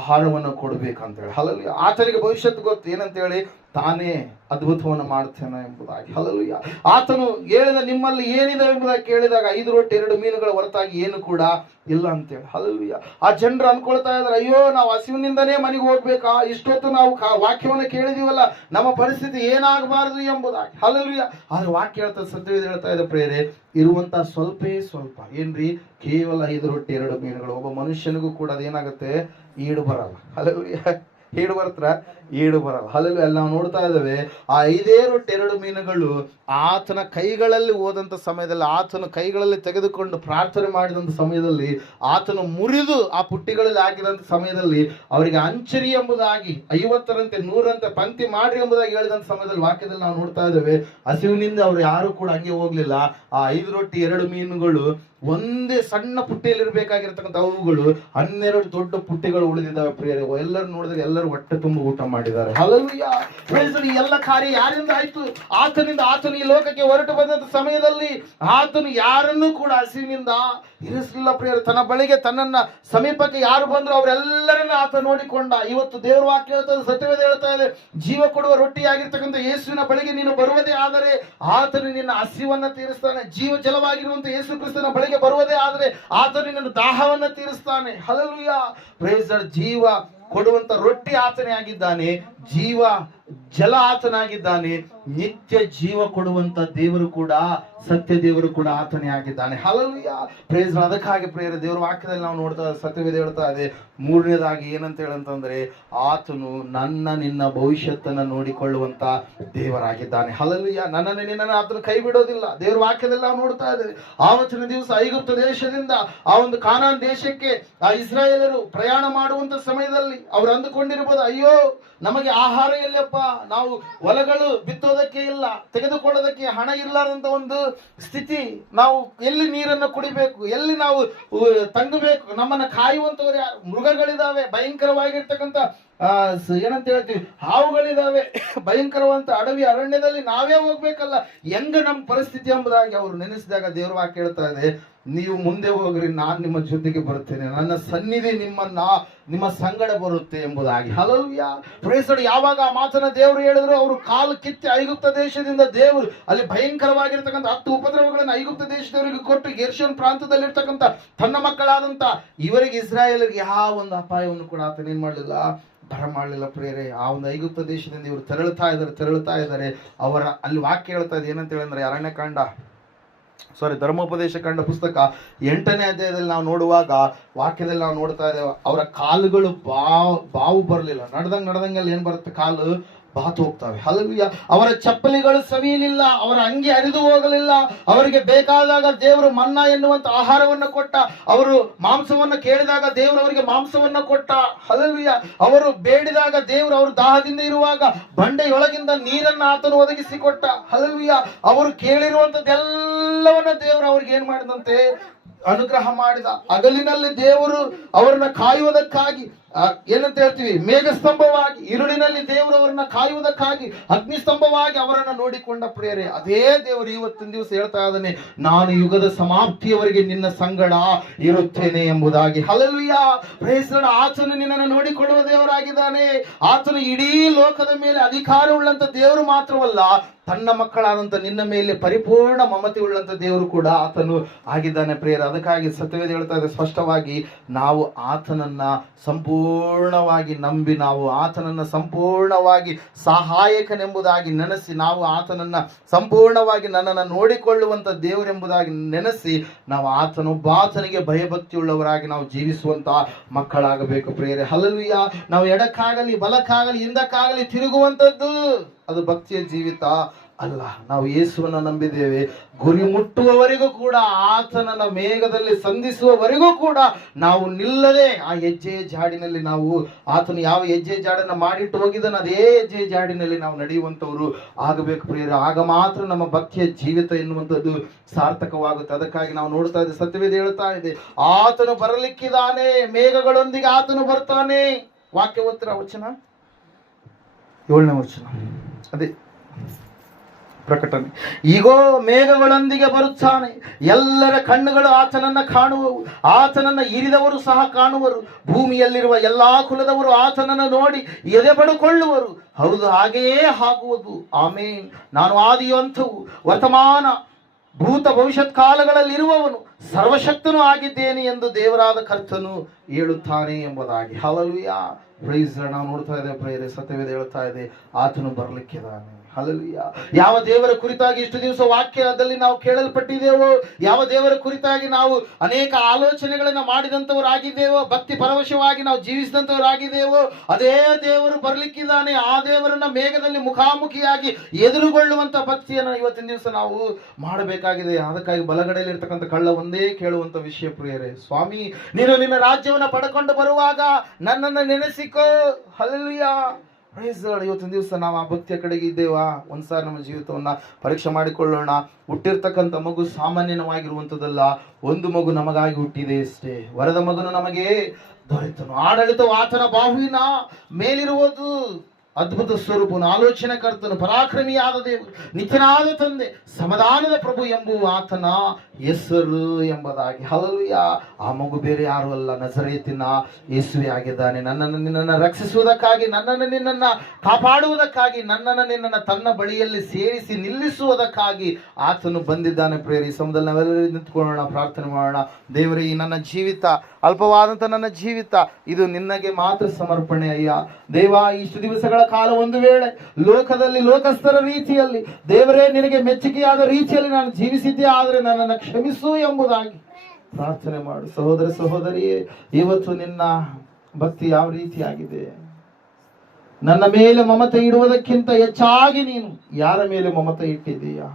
ಆಹಾರವನ್ನು ಕೊಡ್ಬೇಕಂತೇಳಿ. ಹಲ್ಲೆಲೂಯಾ. ಆತನಿಗೆ ಭವಿಷ್ಯತ್ ಗೊತ್ತು ಏನಂತ ಹೇಳಿ, ತಾನೇ ಅದ್ಭುತವನ್ನು ಮಾಡ್ತೇನೆ ಎಂಬುದಾಗಿ. ಹಲ್ಲೆಲೂಯಾ. ಆತನು ಹೇಳಿದ, ನಿಮ್ಮಲ್ಲಿ ಏನಿದೆ ಎಂಬುದಾಗಿ ಕೇಳಿದಾಗ 5 ರೊಟ್ಟಿ 2 ಮೀನುಗಳ ಹೊರತಾಗಿ ಏನು ಕೂಡ ಇಲ್ಲ ಅಂತೇಳಿ. ಹಲ್ಲೆಲೂಯಾ. ಆ ಜನರು ಅನ್ಕೊಳ್ತಾ ಇದ್ದಾರೆ, ಅಯ್ಯೋ ನಾವು ಹಸಿವಿನಿಂದನೇ ಮನೆಗೆ ಹೋಗ್ಬೇಕಾ, ಇಷ್ಟೊತ್ತು ನಾವು ವಾಕ್ಯವನ್ನು ಕೇಳಿದೀವಲ್ಲ, ನಮ್ಮ ಪರಿಸ್ಥಿತಿ ಏನಾಗಬಾರದು ಎಂಬುದಾಗಿ. ಹಲ್ಲೆಲೂಯಾ. ಆದ್ರೆ ವಾಕ್ಯ ಹೇಳ್ತಾ, ಸತ್ಯವೇದ ಹೇಳ್ತಾ ಇದೆ ಪ್ರೇರೆ, ಇರುವಂತ ಸ್ವಲ್ಪ ಏನ್ರಿ, ಕೇವಲ 5 ರೊಟ್ಟಿ 2 ಮೀನುಗಳು. ಒಬ್ಬ ಮನುಷ್ಯನಿಗೂ ಕೂಡ ಅದೇನಾಗುತ್ತೆ, ಈಡು ಬರಲ್ಲ. ಹಲ್ಲೆಲೂಯಾ. ಈಡು ಬರಲ್ಲ. ಹಲ್ಲೆಲೂಯಾ. ನಾವು ನೋಡ್ತಾ ಇದ್ದೇವೆ, ಆ 5 ರೊಟ್ಟಿ 2 ಮೀನುಗಳು ಆತನ ಕೈಗಳಲ್ಲಿ ಹೋದಂತ ಸಮಯದಲ್ಲಿ, ಆತನ ಕೈಗಳಲ್ಲಿ ತೆಗೆದುಕೊಂಡು ಪ್ರಾರ್ಥನೆ ಮಾಡಿದಂತ ಸಮಯದಲ್ಲಿ, ಆತನು ಮುರಿದು ಆ ಪುಟ್ಟಿಗಳಲ್ಲಿ ಹಾಕಿದಂತ ಸಮಯದಲ್ಲಿ ಅವರಿಗೆ ಅಂಚರಿ ಎಂಬುದಾಗಿ 50ರಂತೆ 100ರಂತೆ ಪಂಕ್ತಿ ಮಾಡ್ರಿ ಎಂಬುದಾಗಿ ಹೇಳಿದಂತ ಸಮಯದಲ್ಲಿ ವಾಕ್ಯದಲ್ಲಿ ನಾವು ನೋಡ್ತಾ ಇದ್ದೇವೆ, ಹಸಿವಿನಿಂದ ಅವರು ಯಾರು ಕೂಡ ಹಂಗೆ ಹೋಗ್ಲಿಲ್ಲ. ಆ 5 ರೊಟ್ಟಿ 2 ಮೀನುಗಳು ಒಂದೇ ಸಣ್ಣ ಪುಟ್ಟಿಯಲ್ಲಿ ಇರಬೇಕಾಗಿರ್ತಕ್ಕಂಥ ಅವುಗಳು 12 ದೊಡ್ಡ ಪುಟ್ಟಿಗಳು ಉಳಿದಿದ್ದಾವೆ ಪ್ರಿಯರೇ. ಎಲ್ಲರೂ ನೋಡಿದ್ರೆ ಎಲ್ಲರೂ ಹೊಟ್ಟೆ ತುಂಬ ಊಟ ಮಾಡಿ ಮಾಡಿದ್ದಾರೆ. ಹಲ್ಲೆಲೂಯಾ. Praise the. ಎಲ್ಲ ಕಾರ್ಯ ಯಾರಿಂದ ಆಯ್ತು? ಆತನಿಂದ. ಆತನು ಈ ಲೋಕಕ್ಕೆ ಹೊರಟು ಬಂದ ಸಮಯದಲ್ಲಿ ಆತನು ಯಾರನ್ನೂ ಕೂಡ ಹಸಿವಿನಿಂದ ಇರಿಸಲಿಲ್ಲ ಪ್ರಿಯರು. ತನ್ನ ಬಳಿಗೆ ತನ್ನನ್ನ ಸಮೀಪಕ್ಕೆ ಯಾರು ಬಂದ್ರು ಅವರೆಲ್ಲರನ್ನ ಆತ ನೋಡಿಕೊಂಡ. ಇವತ್ತು ದೇವರ ವಾಕ್ಯ ಹೇಳ್ತದೆ, ಸತ್ಯವೇದ ಹೇಳ್ತಾ ಇದೆ, ಜೀವ ಕೊಡುವ ರೊಟ್ಟಿಯಾಗಿರ್ತಕ್ಕಂಥ ಯೇಸುವಿನ ಬಳಿಗೆ ನೀನು ಬರುವುದೇ ಆದರೆ ಆತನು ನಿನ್ನ ಹಸಿವನ್ನ ತೀರಿಸ್ತಾನೆ. ಜೀವ ಜಲವಾಗಿರುವಂತ ಯೇಸು ಕ್ರಿಸ್ತನ ಬಳಿಗೆ ಬರುವುದೇ ಆದರೆ ಆತನು ನಿನ್ನ ದಾಹವನ್ನ ತೀರಿಸ್ತಾನೆ. ಹಲ್ಲೆಲೂಯಾ. Praise the. ಜೀವ ಕೊಡುವಂತ ರೊಟ್ಟಿ ಆತನೇ ಆಗಿದ್ದಾನೆ, ಜೀವ ಜಲ ಆತನಾಗಿದ್ದಾನೆ, ನಿತ್ಯ ಜೀವ ಕೊಡುವಂತ ದೇವರು ಕೂಡ, ಸತ್ಯ ದೇವರು ಕೂಡ ಆತನೇ ಆಗಿದ್ದಾನೆ. ಹಲ್ಲೆಲೂಯಾ. ಪ್ರೈಸ್. ಅದಕ್ಕಾಗಿ ಪ್ರೇರ ದೇವರ ವಾಕ್ಯದಲ್ಲಿ ನಾವು ನೋಡ್ತಾ ಸತ್ಯವೇದ ಹೇಳ್ತಾ ಇದೆ, ಮೂರನೇದಾಗಿ ಏನಂತ ಹೇಳಂತಂದ್ರೆ ಆತನು ನನ್ನ ನಿನ್ನ ಭವಿಷ್ಯತ್ತನ್ನ ನೋಡಿಕೊಳ್ಳುವಂತ ದೇವರಾಗಿದ್ದಾನೆ. ಹಲ್ಲೆಲೂಯಾ. ನನ್ನನ್ನು ನಿನ್ನನ್ನು ಆತನು ಕೈ ಬಿಡೋದಿಲ್ಲ. ದೇವರ ವಾಕ್ಯದಲ್ಲಿ ನಾವು ನೋಡ್ತಾ ಇದ್ದೇವೆ, ಆವತ್ತಿನ ದಿವಸ ಐಗುಪ್ತ ದೇಶದಿಂದ ಆ ಒಂದು ಕಾನಾನ್ ದೇಶಕ್ಕೆ ಆ ಇಸ್ರಾಯೇಲರು ಪ್ರಯಾಣ ಮಾಡುವಂತ ಸಮಯದಲ್ಲಿ ಅವರು ಅಂದುಕೊಂಡಿರ್ಬೋದು, ಅಯ್ಯೋ ನಮಗೆ ಆಹಾರ ಇಲ್ಲಪ್ಪ, ನಾವು ಹೊಲಗಳು ಬಿತ್ತೋದಕ್ಕೆ ಇಲ್ಲ, ತೆಗೆದುಕೊಳ್ಳೋದಕ್ಕೆ ಹಣ ಇರ್ಲಾರಂತ ಒಂದು ಸ್ಥಿತಿ, ನಾವು ಎಲ್ಲಿ ನೀರನ್ನು ಕುಡಿಬೇಕು, ಎಲ್ಲಿ ನಾವು ತಂಗಬೇಕು, ನಮ್ಮನ್ನ ಕಾಯುವಂತವ್ರು ಯಾರು? ಮೃಗಗಳಿದಾವೆ, ಭಯಂಕರವಾಗಿರ್ತಕ್ಕಂಥ ಏನಂತ ಹೇಳ್ತೀವಿ, ಹಾವುಗಳಿದಾವೆ, ಭಯಂಕರವಂತ ಅಡವಿ ಅರಣ್ಯದಲ್ಲಿ ನಾವೇ ಹೋಗ್ಬೇಕಲ್ಲ, ಹೆಂಗ ನಮ್ಮ ಪರಿಸ್ಥಿತಿ ಎಂಬುದಾಗಿ ಅವರು ನೆನೆಸಿದಾಗ ದೇವರ ವಾಕ್ಯ ಹೇಳ್ತಾ ಇದೆ, ನೀವು ಮುಂದೆ ಹೋಗ್ರಿ, ನಾನು ನಿಮ್ಮ ಜೊತೆಗೆ ಬರುತ್ತೇನೆ, ನನ್ನ ಸನ್ನಿಧಿ ನಿಮ್ಮ ಸಂಗಡ ಬರುತ್ತೆ ಎಂಬುದಾಗಿ. ಹಲ್ಲೆಲೂಯಾ. Praise the. ಯಾವಾಗ ಆ ಮಾತನ್ನ ದೇವರು ಹೇಳಿದ್ರು, ಅವರು ಕಾಲು ಕಿತ್ತಿ ಐಗುಪ್ತ ದೇಶದಿಂದ ದೇವರು ಅಲ್ಲಿ ಭಯಂಕರವಾಗಿರ್ತಕ್ಕಂಥ 10 ಉಪದ್ರವಗಳನ್ನು ಐಗುಪ್ತ ದೇಶದವರಿಗೆ ಕೊಟ್ಟು ಗೆರ್ಷೋನ್ ಪ್ರಾಂತದಲ್ಲಿರ್ತಕ್ಕಂಥ ತನ್ನ ಮಕ್ಕಳಾದಂತ ಇವರಿಗೆ ಇಸ್ರಾಯೇಲರಿಗೆ ಯಾವ ಒಂದು ಅಪಾಯವನ್ನು ಕೂಡ ಆತನ ಏನ್ ಮಾಡಲಿಲ್ಲ, ಬರಮಾಡಲಿಲ್ಲ ಪ್ರೇರೆ. ಆ ಒಂದು ಐಗುಪ್ತ ದೇಶದಿಂದ ಇವರು ತೆರಳುತ್ತಾ ಇದ್ದಾರೆ. ಅವರ ಅಲ್ಲಿ ವಾಕ್ಯ ಹೇಳ್ತಾ ಇದೆ, ಏನಂತ ಹೇಳಿದ್ರೆ ಧರ್ಮೋಪದೇಶ ಕಂಡ ಪುಸ್ತಕ 8ನೇ ಅಧ್ಯಾಯದಲ್ಲಿ ನಾವು ನೋಡುವಾಗ ವಾಕ್ಯದಲ್ಲಿ ನಾವು ನೋಡ್ತಾ ಇದ್ದೇವೆ, ಅವರ ಕಾಲುಗಳು ಬಾವು ಬರಲಿಲ್ಲ. ನಡೆದಂಗಲ್ಲಿ ಏನ್ ಬರುತ್ತೆ, ಕಾಲು ಬಾತು ಹೋಗ್ತವೆ. ಹಲ್ಲೆಲೂಯಾ. ಅವರ ಚಪ್ಪಲಿಗಳು ಸವಿಯಲಿಲ್ಲ, ಅವರ ಅಂಗಿ ಹರಿದು ಹೋಗಲಿಲ್ಲ. ಅವರಿಗೆ ಬೇಕಾದಾಗ ದೇವರು ಮನ್ನಾ ಎನ್ನುವಂತ ಆಹಾರವನ್ನು ಕೊಟ್ಟ, ಅವರು ಮಾಂಸವನ್ನು ಕೇಳಿದಾಗ ದೇವರು ಅವರಿಗೆ ಮಾಂಸವನ್ನು ಕೊಟ್ಟ. ಹಲ್ಲೆಲೂಯಾ. ಅವರು ಬೇಡಿದಾಗ ದೇವರು ಅವರು ದಾಹದಿಂದ ಇರುವಾಗ ಬಂಡೆಯೊಳಗಿಂದ ನೀರನ್ನು ಆತನು ಒದಗಿಸಿಕೊಟ್ಟ. ಹಲ್ಲೆಲೂಯಾ. ಅವರು ಕೇಳಿರುವಂತದ್ದೆಲ್ಲವನ್ನ ದೇವರು ಅವ್ರಿಗೆ ಏನ್ ಮಾಡಿದಂತೆ, ಅನುಗ್ರಹ ಮಾಡಿದ. ಹಗಲಿನಲ್ಲಿ ದೇವರು ಅವರನ್ನ ಕಾಯುವುದಕ್ಕಾಗಿ ಏನಂತ ಹೇಳ್ತೀವಿ, ಮೇಘಸ್ತಂಭವಾಗಿ, ഇരുಳಿನಲ್ಲಿ ದೇವರು ಅವರನ್ನ ಕಾಯುವುದಕ್ಕಾಗಿ ಅಗ್ನಿಸ್ತಂಭವಾಗಿ ಅವರನ್ನ ನೋಡಿಕೊಂಡ ಪ್ರಿಯರೇ, ಅದೇ ದೇವರು ಇವತ್ತಿನ ದಿವಸ ಹೇಳ್ತಾ ಇದ್ದಾನೆ, ನಾನು ಯುಗದ ಸಮಾಪ್ತಿಯವರೆಗೆ ನಿನ್ನ ಸಂಗಡ ಇರುತ್ತೇನೆ ಎಂಬುದಾಗಿ. ಹಲ್ಲೆಲೂಯಾ. Praise the. ಆತನು ನಿನ್ನನ್ನು ನೋಡಿಕೊಳ್ಳುವ ದೇವರಾಗಿದ್ದಾನೆ. ಆತನು ಇಡೀ ಲೋಕದ ಮೇಲೆ ಅಧಿಕಾರ ಉಳ್ಳಂತ ದೇವರು ಮಾತ್ರವಲ್ಲ, ತನ್ನ ಮಕ್ಕಳಾದಂತ ನಿನ್ನ ಮೇಲೆ ಪರಿಪೂರ್ಣ ಮಮತೆ ಉಳ್ಳಂತ ದೇವರು ಕೂಡ ಆತನು ಆಗಿದ್ದಾನೆ ಪ್ರಿಯರೇ. ಅದಕ್ಕಾಗಿ ಸತ್ಯವೇದ ಹೇಳ್ತಾ ಇದೆ ಸ್ಪಷ್ಟವಾಗಿ, ನಾವು ಆತನನ್ನ ಸಂಪೂರ್ಣವಾಗಿ ನಂಬಿ, ನಾವು ಆತನನ್ನ ಸಂಪೂರ್ಣವಾಗಿ ಸಹಾಯಕನೆಂಬುದಾಗಿ ನೆನೆಸಿ, ನಾವು ಆತನನ್ನ ಸಂಪೂರ್ಣವಾಗಿ ನನ್ನನ್ನು ನೋಡಿಕೊಳ್ಳುವಂತ ದೇವರೆಂಬುದಾಗಿ ನೆನೆಸಿ, ನಾವು ಆತನಿಗೆ ಭಯಭಕ್ತಿ ಉಳ್ಳವರಾಗಿ ನಾವು ಜೀವಿಸುವಂತ ಮಕ್ಕಳಾಗಬೇಕು ಪ್ರಿಯರೇ. ಹಲ್ಲೆಲೂಯಾ. ನಾವು ಎಡಕ್ಕಾಗಲಿ ಬಲಕ್ಕಾಗಲಿ ಹಿಂದಕ್ಕಾಗಲಿ ತಿರುಗುವಂತದ್ದು ಅದು ಭಕ್ತಿಯ ಜೀವಿತ ಅಲ್ಲ. ನಾವು ಯೇಸುವನ್ನ ನಂಬಿದ್ದೇವೆ, ಗುರಿ ಮುಟ್ಟುವವರೆಗೂ ಕೂಡ, ಆತನನ್ನ ಮೇಘದಲ್ಲಿ ಸಂಧಿಸುವವರೆಗೂ ಕೂಡ ನಾವು ನಿಲ್ಲದೆ ಆ ಹೆಜ್ಜೆಯ ಜಾಡಿನಲ್ಲಿ ನಾವು, ಆತನು ಯಾವ ಹೆಜ್ಜೆ ಜಾಡನ್ನ ಮಾಡಿಟ್ಟು ಹೋಗಿದ್ದಾನೆ ಅದೇ ಹೆಜ್ಜೆ ಜಾಡಿನಲ್ಲಿ ನಾವು ನಡೆಯುವಂತವರು ಆಗಬೇಕು ಪ್ರಿಯರೇ. ಆಗ ಮಾತ್ರ ನಮ್ಮ ಭಕ್ತಿಯ ಜೀವಿತ ಎನ್ನುವಂಥದ್ದು ಸಾರ್ಥಕವಾಗುತ್ತೆ. ಅದಕ್ಕಾಗಿ ನಾವು ನೋಡ್ತಾ ಇದ್ದೇವೆ, ಸತ್ಯವೇದ ಹೇಳ್ತಾ ಇದೆ, ಆತನು ಬರಲಿಕ್ಕಿದ್ದಾನೆ, ಮೇಘಗಳೊಂದಿಗೆ ಆತನು ಬರ್ತಾನೆ. ವಾಕ್ಯ ಓದ್ತೀರಾ ವಚನ 7ನೇ ವಚನ, ಅದೇ ಪ್ರಕಟಣೆ. ಈಗೋ ಮೇಘಗಳೊಂದಿಗೆ ಬರುತ್ತಾನೆ, ಎಲ್ಲರ ಕಣ್ಣುಗಳು ಆತನನ್ನ ಕಾಣುವವು, ಆತನನ್ನ ಇರಿದವರು ಸಹ ಕಾಣುವರು, ಭೂಮಿಯಲ್ಲಿರುವ ಎಲ್ಲಾ ಕುಲದವರು ಆತನನ್ನು ನೋಡಿ ಎದೆ ಬಡುಕೊಳ್ಳುವರು. ಹೌದು, ಹಾಗೆಯೇ ಆಗುವುದು. ಆಮೇನ್. ನಾನು ಆದಿಯು ಅಂಥವು, ವರ್ತಮಾನ ಭೂತ ಭವಿಷ್ಯತ್ ಕಾಲಗಳಲ್ಲಿ ಇರುವವನು, ಸರ್ವಶಕ್ತನೂ ಆಗಿದ್ದೇನೆ ಎಂದು ದೇವರಾದ ಕರ್ತನು ಹೇಳುತ್ತಾನೆ ಎಂಬುದಾಗಿ. ಹಲ್ಲೆಲೂಯಾ. ಪ್ರೈಸ್. ನಾವು ನೋಡ್ತಾ ಇದ್ದೇವೆ ಪ್ರಿಯರೇ, ಸತ್ಯವೇದ ಹೇಳ್ತಾ ಇದೆ, ಆತನು ಬರಲಿಕ್ಕಿದ್ದಾನೆ. ಹಲ್ಲೆಲೂಯಾ. ಯಾವ ದೇವರ ಕುರಿತಾಗಿ ಇಷ್ಟು ದಿವಸ ವಾಕ್ಯದಲ್ಲಿ ನಾವು ಕೇಳಲ್ಪಟ್ಟಿದ್ದೇವೋ, ಯಾವ ದೇವರ ಕುರಿತಾಗಿ ನಾವು ಅನೇಕ ಆಲೋಚನೆಗಳನ್ನ ಮಾಡಿದಂತವರಾಗಿದ್ದೇವೋ, ಭಕ್ತಿ ಪರವಶವಾಗಿ ನಾವು ಜೀವಿಸಿದಂತವರಾಗಿದ್ದೇವೋ, ಅದೇ ದೇವರು ಬರ್ಲಿಕ್ಕಿದ್ದಾನೆ. ಆ ದೇವರನ್ನ ಮೇಘದಲ್ಲಿ ಮುಖಾಮುಖಿಯಾಗಿ ಎದುರುಗೊಳ್ಳುವಂತ ಭಕ್ತಿಯನ್ನು ಇವತ್ತಿನ ದಿವಸ ನಾವು ಮಾಡಬೇಕಾಗಿದೆ. ಅದಕ್ಕಾಗಿ ಬಲಗಡೆಯಲ್ಲಿ ಇರ್ತಕ್ಕಂಥ ಕಳ್ಳ ಒಂದೇ ಕೇಳುವಂತ ವಿಷಯ ಪ್ರಿಯರೇ, ಸ್ವಾಮಿ ನೀನು ನಿನ್ನ ರಾಜ್ಯವನ್ನು ಪಡ್ಕೊಂಡು ಬರುವಾಗ ನನ್ನನ್ನು ನೆನೆಸಿಕೋ. ಹಲ್ಲೆಲೂಯಾ. Praise the Lord. ಇವತ್ತಿನ ದಿವಸ ನಾವು ಆ ಭಕ್ತಿಯ ಕಡೆಗೆ ಇದ್ದೇವಾ? ಒಂದ್ಸಾರಿ ನಮ್ಮ ಜೀವಿತವನ್ನ ಪರೀಕ್ಷೆ ಮಾಡಿಕೊಳ್ಳೋಣ. ಹುಟ್ಟಿರ್ತಕ್ಕಂಥ ಮಗು ಸಾಮಾನ್ಯವಾಗಿರುವಂಥದ್ದಲ್ಲ, ಒಂದು ಮಗು ನಮಗಾಗಿ ಹುಟ್ಟಿದೆ ಅಷ್ಟೇ. ವರದ ಮಗನು ನಮಗೆ ದೊರೆತನು, ಆಡಳಿತವು ಆತನ ಬಾಹುವಿನ ಮೇಲಿರುವುದು. ಅದ್ಭುತ ಸ್ವರೂಪನು, ಆಲೋಚನೆಕರ್ತನು, ಪರಾಕ್ರಮಿಯಾದ ದೇವರು, ನಿತ್ಯನಾದ ತಂದೆ, ಸಮಾಧಾನದ ಪ್ರಭು ಎಂಬುವ ಆತನ ಹೆಸರು ಎಂಬುದಾಗಿ. ಹಲ್ಲೆಲೂಯ. ಆ ಮಗು ಬೇರೆ ಯಾರು ಅಲ್ಲ, ನಜರೇತಿನ ಯೇಸುವೆ ಆಗಿದ್ದಾನೆ. ನನ್ನನ್ನು ನಿನ್ನನ್ನು ರಕ್ಷಿಸುವುದಕ್ಕಾಗಿ, ನನ್ನನ್ನು ನಿನ್ನನ್ನು ಕಾಪಾಡುವುದಕ್ಕಾಗಿ, ನನ್ನನ್ನು ನಿನ್ನನ್ನು ತನ್ನ ಬಳಿಯಲ್ಲಿ ಸೇರಿಸಿ ನಿಲ್ಲಿಸುವುದಕ್ಕಾಗಿ ಆತನು ಬಂದಿದ್ದಾನೆ. ಪ್ರೇರಿ ಸಮುದಾಯ ನಾವೆಲ್ಲರೂ ನಿಂತ್ಕೊಳ್ಳೋಣ, ಪ್ರಾರ್ಥನೆ ಮಾಡೋಣ. ದೇವರೇ, ಈ ನನ್ನ ಜೀವಿತ, ಅಲ್ಪವಾದಂಥ ನನ್ನ ಜೀವಿತ, ಇದು ನಿನ್ನಗೆ ಮಾತ್ರ ಸಮರ್ಪಣೆ ಅಯ್ಯ. ದೇವ, ಇಷ್ಟು ದಿವಸಗಳ ಕಾಲ ಒಂದು ವೇಳೆ ಲೋಕದಲ್ಲಿ ಲೋಕಸ್ಥರ ರೀತಿಯಲ್ಲಿ ದೇವರೇ ನಿನಗೆ ಮೆಚ್ಚುಗೆಯಾದ ರೀತಿಯಲ್ಲಿ ನಾನು ಜೀವಿಸಿದ್ದೆ ಆದರೆ ನನ್ನನ್ನು ಕ್ಷಮಿಸು ಎಂಬುದಾಗಿ ಪ್ರಾರ್ಥನೆ ಮಾಡು. ಸಹೋದರ ಸಹೋದರಿಯೇ, ಇವತ್ತು ನಿನ್ನ ಭಕ್ತಿ ಯಾವ ರೀತಿಯಾಗಿದೆ? ನನ್ನ ಮೇಲೆ ಮಮತೆ ಇಡುವುದಕ್ಕಿಂತ ಹೆಚ್ಚಾಗಿ ನೀನು ಯಾರ ಮೇಲೆ ಮಮತೆ ಇಟ್ಟಿದ್ದೀಯಾ?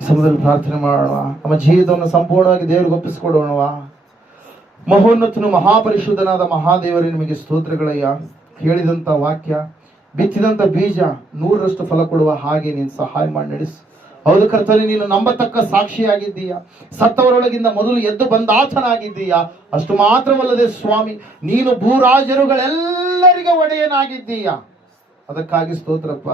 ಸಮುದ್ರದಲ್ಲಿ ಪ್ರಾರ್ಥನೆ ಮಾಡೋಣ. ನಮ್ಮ ಜೀವಿತವನ್ನು ಸಂಪೂರ್ಣವಾಗಿ ದೇವರಿಗೆ ಒಪ್ಪಿಸಿಕೊಡೋಣವಾ? ಮಹೋನ್ನತನು ಮಹಾಪರಿಶುದ್ಧನಾದ ಮಹಾದೇವರೇ, ನಿಮಗೆ ಸ್ತೋತ್ರಗಳಯ್ಯ. ಹೇಳಿದಂಥ ವಾಕ್ಯ, ಬಿತ್ತಿದಂಥ ಬೀಜ 100ರಷ್ಟು ಫಲ ಕೊಡುವ ಹಾಗೆ ನೀನು ಸಹಾಯ ಮಾಡಿ ನಡೆಸು. ಹೌದು ಕರ್ತನೇ, ನೀನು ನಂಬತಕ್ಕ ಸಾಕ್ಷಿಯಾಗಿದ್ದೀಯಾ. ಸತ್ತವರೊಳಗಿಂದ ಮೊದಲು ಎದ್ದು ಬಂದಾತನಾಗಿದ್ದೀಯಾ. ಅಷ್ಟು ಮಾತ್ರವಲ್ಲದೆ ಸ್ವಾಮಿ, ನೀನು ಭೂರಾಜರುಗಳೆಲ್ಲರಿಗೆ ಒಡೆಯನಾಗಿದ್ದೀಯಾ. ಅದಕ್ಕಾಗಿ ಸ್ತೋತ್ರಪ್ಪ.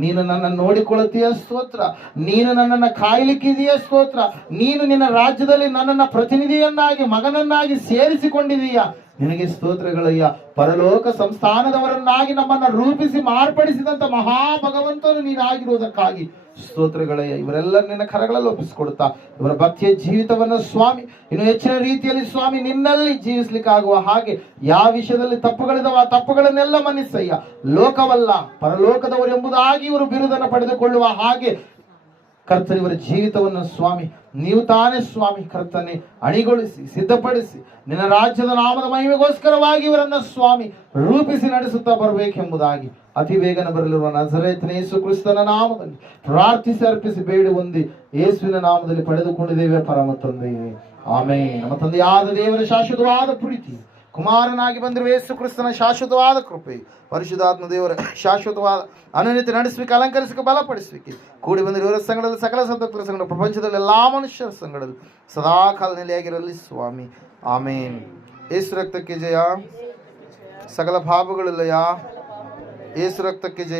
ನೀನು ನನ್ನನ್ನು ನೋಡಿಕೊಳ್ಳುತ್ತೀಯ, ಸ್ತೋತ್ರ. ನೀನು ನನ್ನನ್ನು ಕಾಯಲಿಕ್ಕಿದೆಯ, ಸ್ತೋತ್ರ. ನೀನು ನಿನ್ನ ರಾಜ್ಯದಲ್ಲಿ ನನ್ನನ್ನು ಪ್ರತಿನಿಧಿಯನ್ನಾಗಿ, ಮಗನನ್ನಾಗಿ ಸೇರಿಸಿಕೊಂಡಿದೀಯ. ನಿನಗೆ ಸ್ತೋತ್ರಗಳಯ್ಯ. ಪರಲೋಕ ಸಂಸ್ಥಾನದವರನ್ನಾಗಿ ನಮ್ಮನ್ನು ರೂಪಿಸಿ ಮಾರ್ಪಡಿಸಿದಂತ ಮಹಾಭಗವಂತನು ನೀನಾಗಿರುವುದಕ್ಕಾಗಿ ಸ್ತೋತ್ರಗಳಯ್ಯ. ಇವರೆಲ್ಲರೂ ನಿನ್ನ ಕರಗಳಲ್ಲಿ ಒಪ್ಪಿಸಿಕೊಡುತ್ತಾ ಇವರ ಭಕ್ತಿಯ ಜೀವಿತವನ್ನು ಸ್ವಾಮಿ ಇನ್ನು ಹೆಚ್ಚಿನ ರೀತಿಯಲ್ಲಿ ಸ್ವಾಮಿ ನಿನ್ನಲ್ಲಿ ಜೀವಿಸ್ಲಿಕ್ಕಾಗುವ ಹಾಗೆ ಯಾವ ವಿಷಯದಲ್ಲಿ ತಪ್ಪುಗಳಿದಾವ ಆ ತಪ್ಪುಗಳನ್ನೆಲ್ಲ ಮನ್ನಿಸಯ್ಯ. ಲೋಕವಲ್ಲ ಪರಲೋಕದವರು ಎಂಬುದಾಗಿ ಇವರು ಬಿರುದನ್ನು ಪಡೆದುಕೊಳ್ಳುವ ಹಾಗೆ ಕರ್ತನೆ, ಇವರ ಜೀವಿತವನ್ನು ಸ್ವಾಮಿ ನೀವು ತಾನೇ ಸ್ವಾಮಿ ಕರ್ತನೆ ಅಣಿಗೊಳಿಸಿ ಸಿದ್ಧಪಡಿಸಿ ನಿನ್ನ ರಾಜ್ಯದ ನಾಮದ ಮಹಿಮೆಗೋಸ್ಕರವಾಗಿ ಇವರನ್ನ ಸ್ವಾಮಿ ರೂಪಿಸಿ ನಡೆಸುತ್ತಾ ಬರಬೇಕೆಂಬುದಾಗಿ ಅತಿ ಬೇಗನೆ ಬರಲಿರುವ ನಜರೇತಿನ ಯೇಸು ಕ್ರಿಸ್ತನ ನಾಮದಲ್ಲಿ ಪ್ರಾರ್ಥಿಸಿ ಅರ್ಪಿಸಿ ಬೇಡಿ ಹೊಂದಿ ಯೇಸುವಿನ ನಾಮದಲ್ಲಿ ಪಡೆದುಕೊಂಡಿದ್ದೇವೆ ಪರಮ ತಂದೆಯೇ, ಆಮೇನ್. ನಮ್ಮ ತಂದೆಯಾದ ದೇವರ ಶಾಶ್ವತವಾದ ಪ್ರೀತಿ, ಕುಮಾರನಾಗಿ ಬಂದಿರುವ ಯೇಸು ಕ್ರಿಸ್ತನ ಶಾಶ್ವತವಾದ ಕೃಪೆ, ಪರಿಶುದ್ಧಾತ್ಮ ದೇವರ ಶಾಶ್ವತವಾದ ಅನುನಿತ್ಯ ನಡೆಸಲಿಕ್ಕೆ ಅಲಂಕರಿಸಲಿಕ್ಕೆ ಬಲಪಡಿಸಲಿಕ್ಕೆ ಕೂಡಿ ಬಂದಿರುವ ಸಂಘದಲ್ಲಿ ಸಕಲ ಸದಸ್ಯರ ಸಂಘ ಪ್ರಪಂಚದಲ್ಲಿ ಎಲ್ಲಾ ಮನುಷ್ಯರ ಸಂಘದಲ್ಲಿ ಸದಾಕಾಲ ನೆಲೆಯಾಗಿರಲಿ ಸ್ವಾಮಿ, ಆಮೇನ್. ಯೇಸು ರಕ್ತಕ್ಕೆ ಜಯ, ಸಕಲ ಪಾಪಗಳಿಲ್ಲಯ. ಯೇಸು ರಕ್ತಕ್ಕೆ ಜಯ.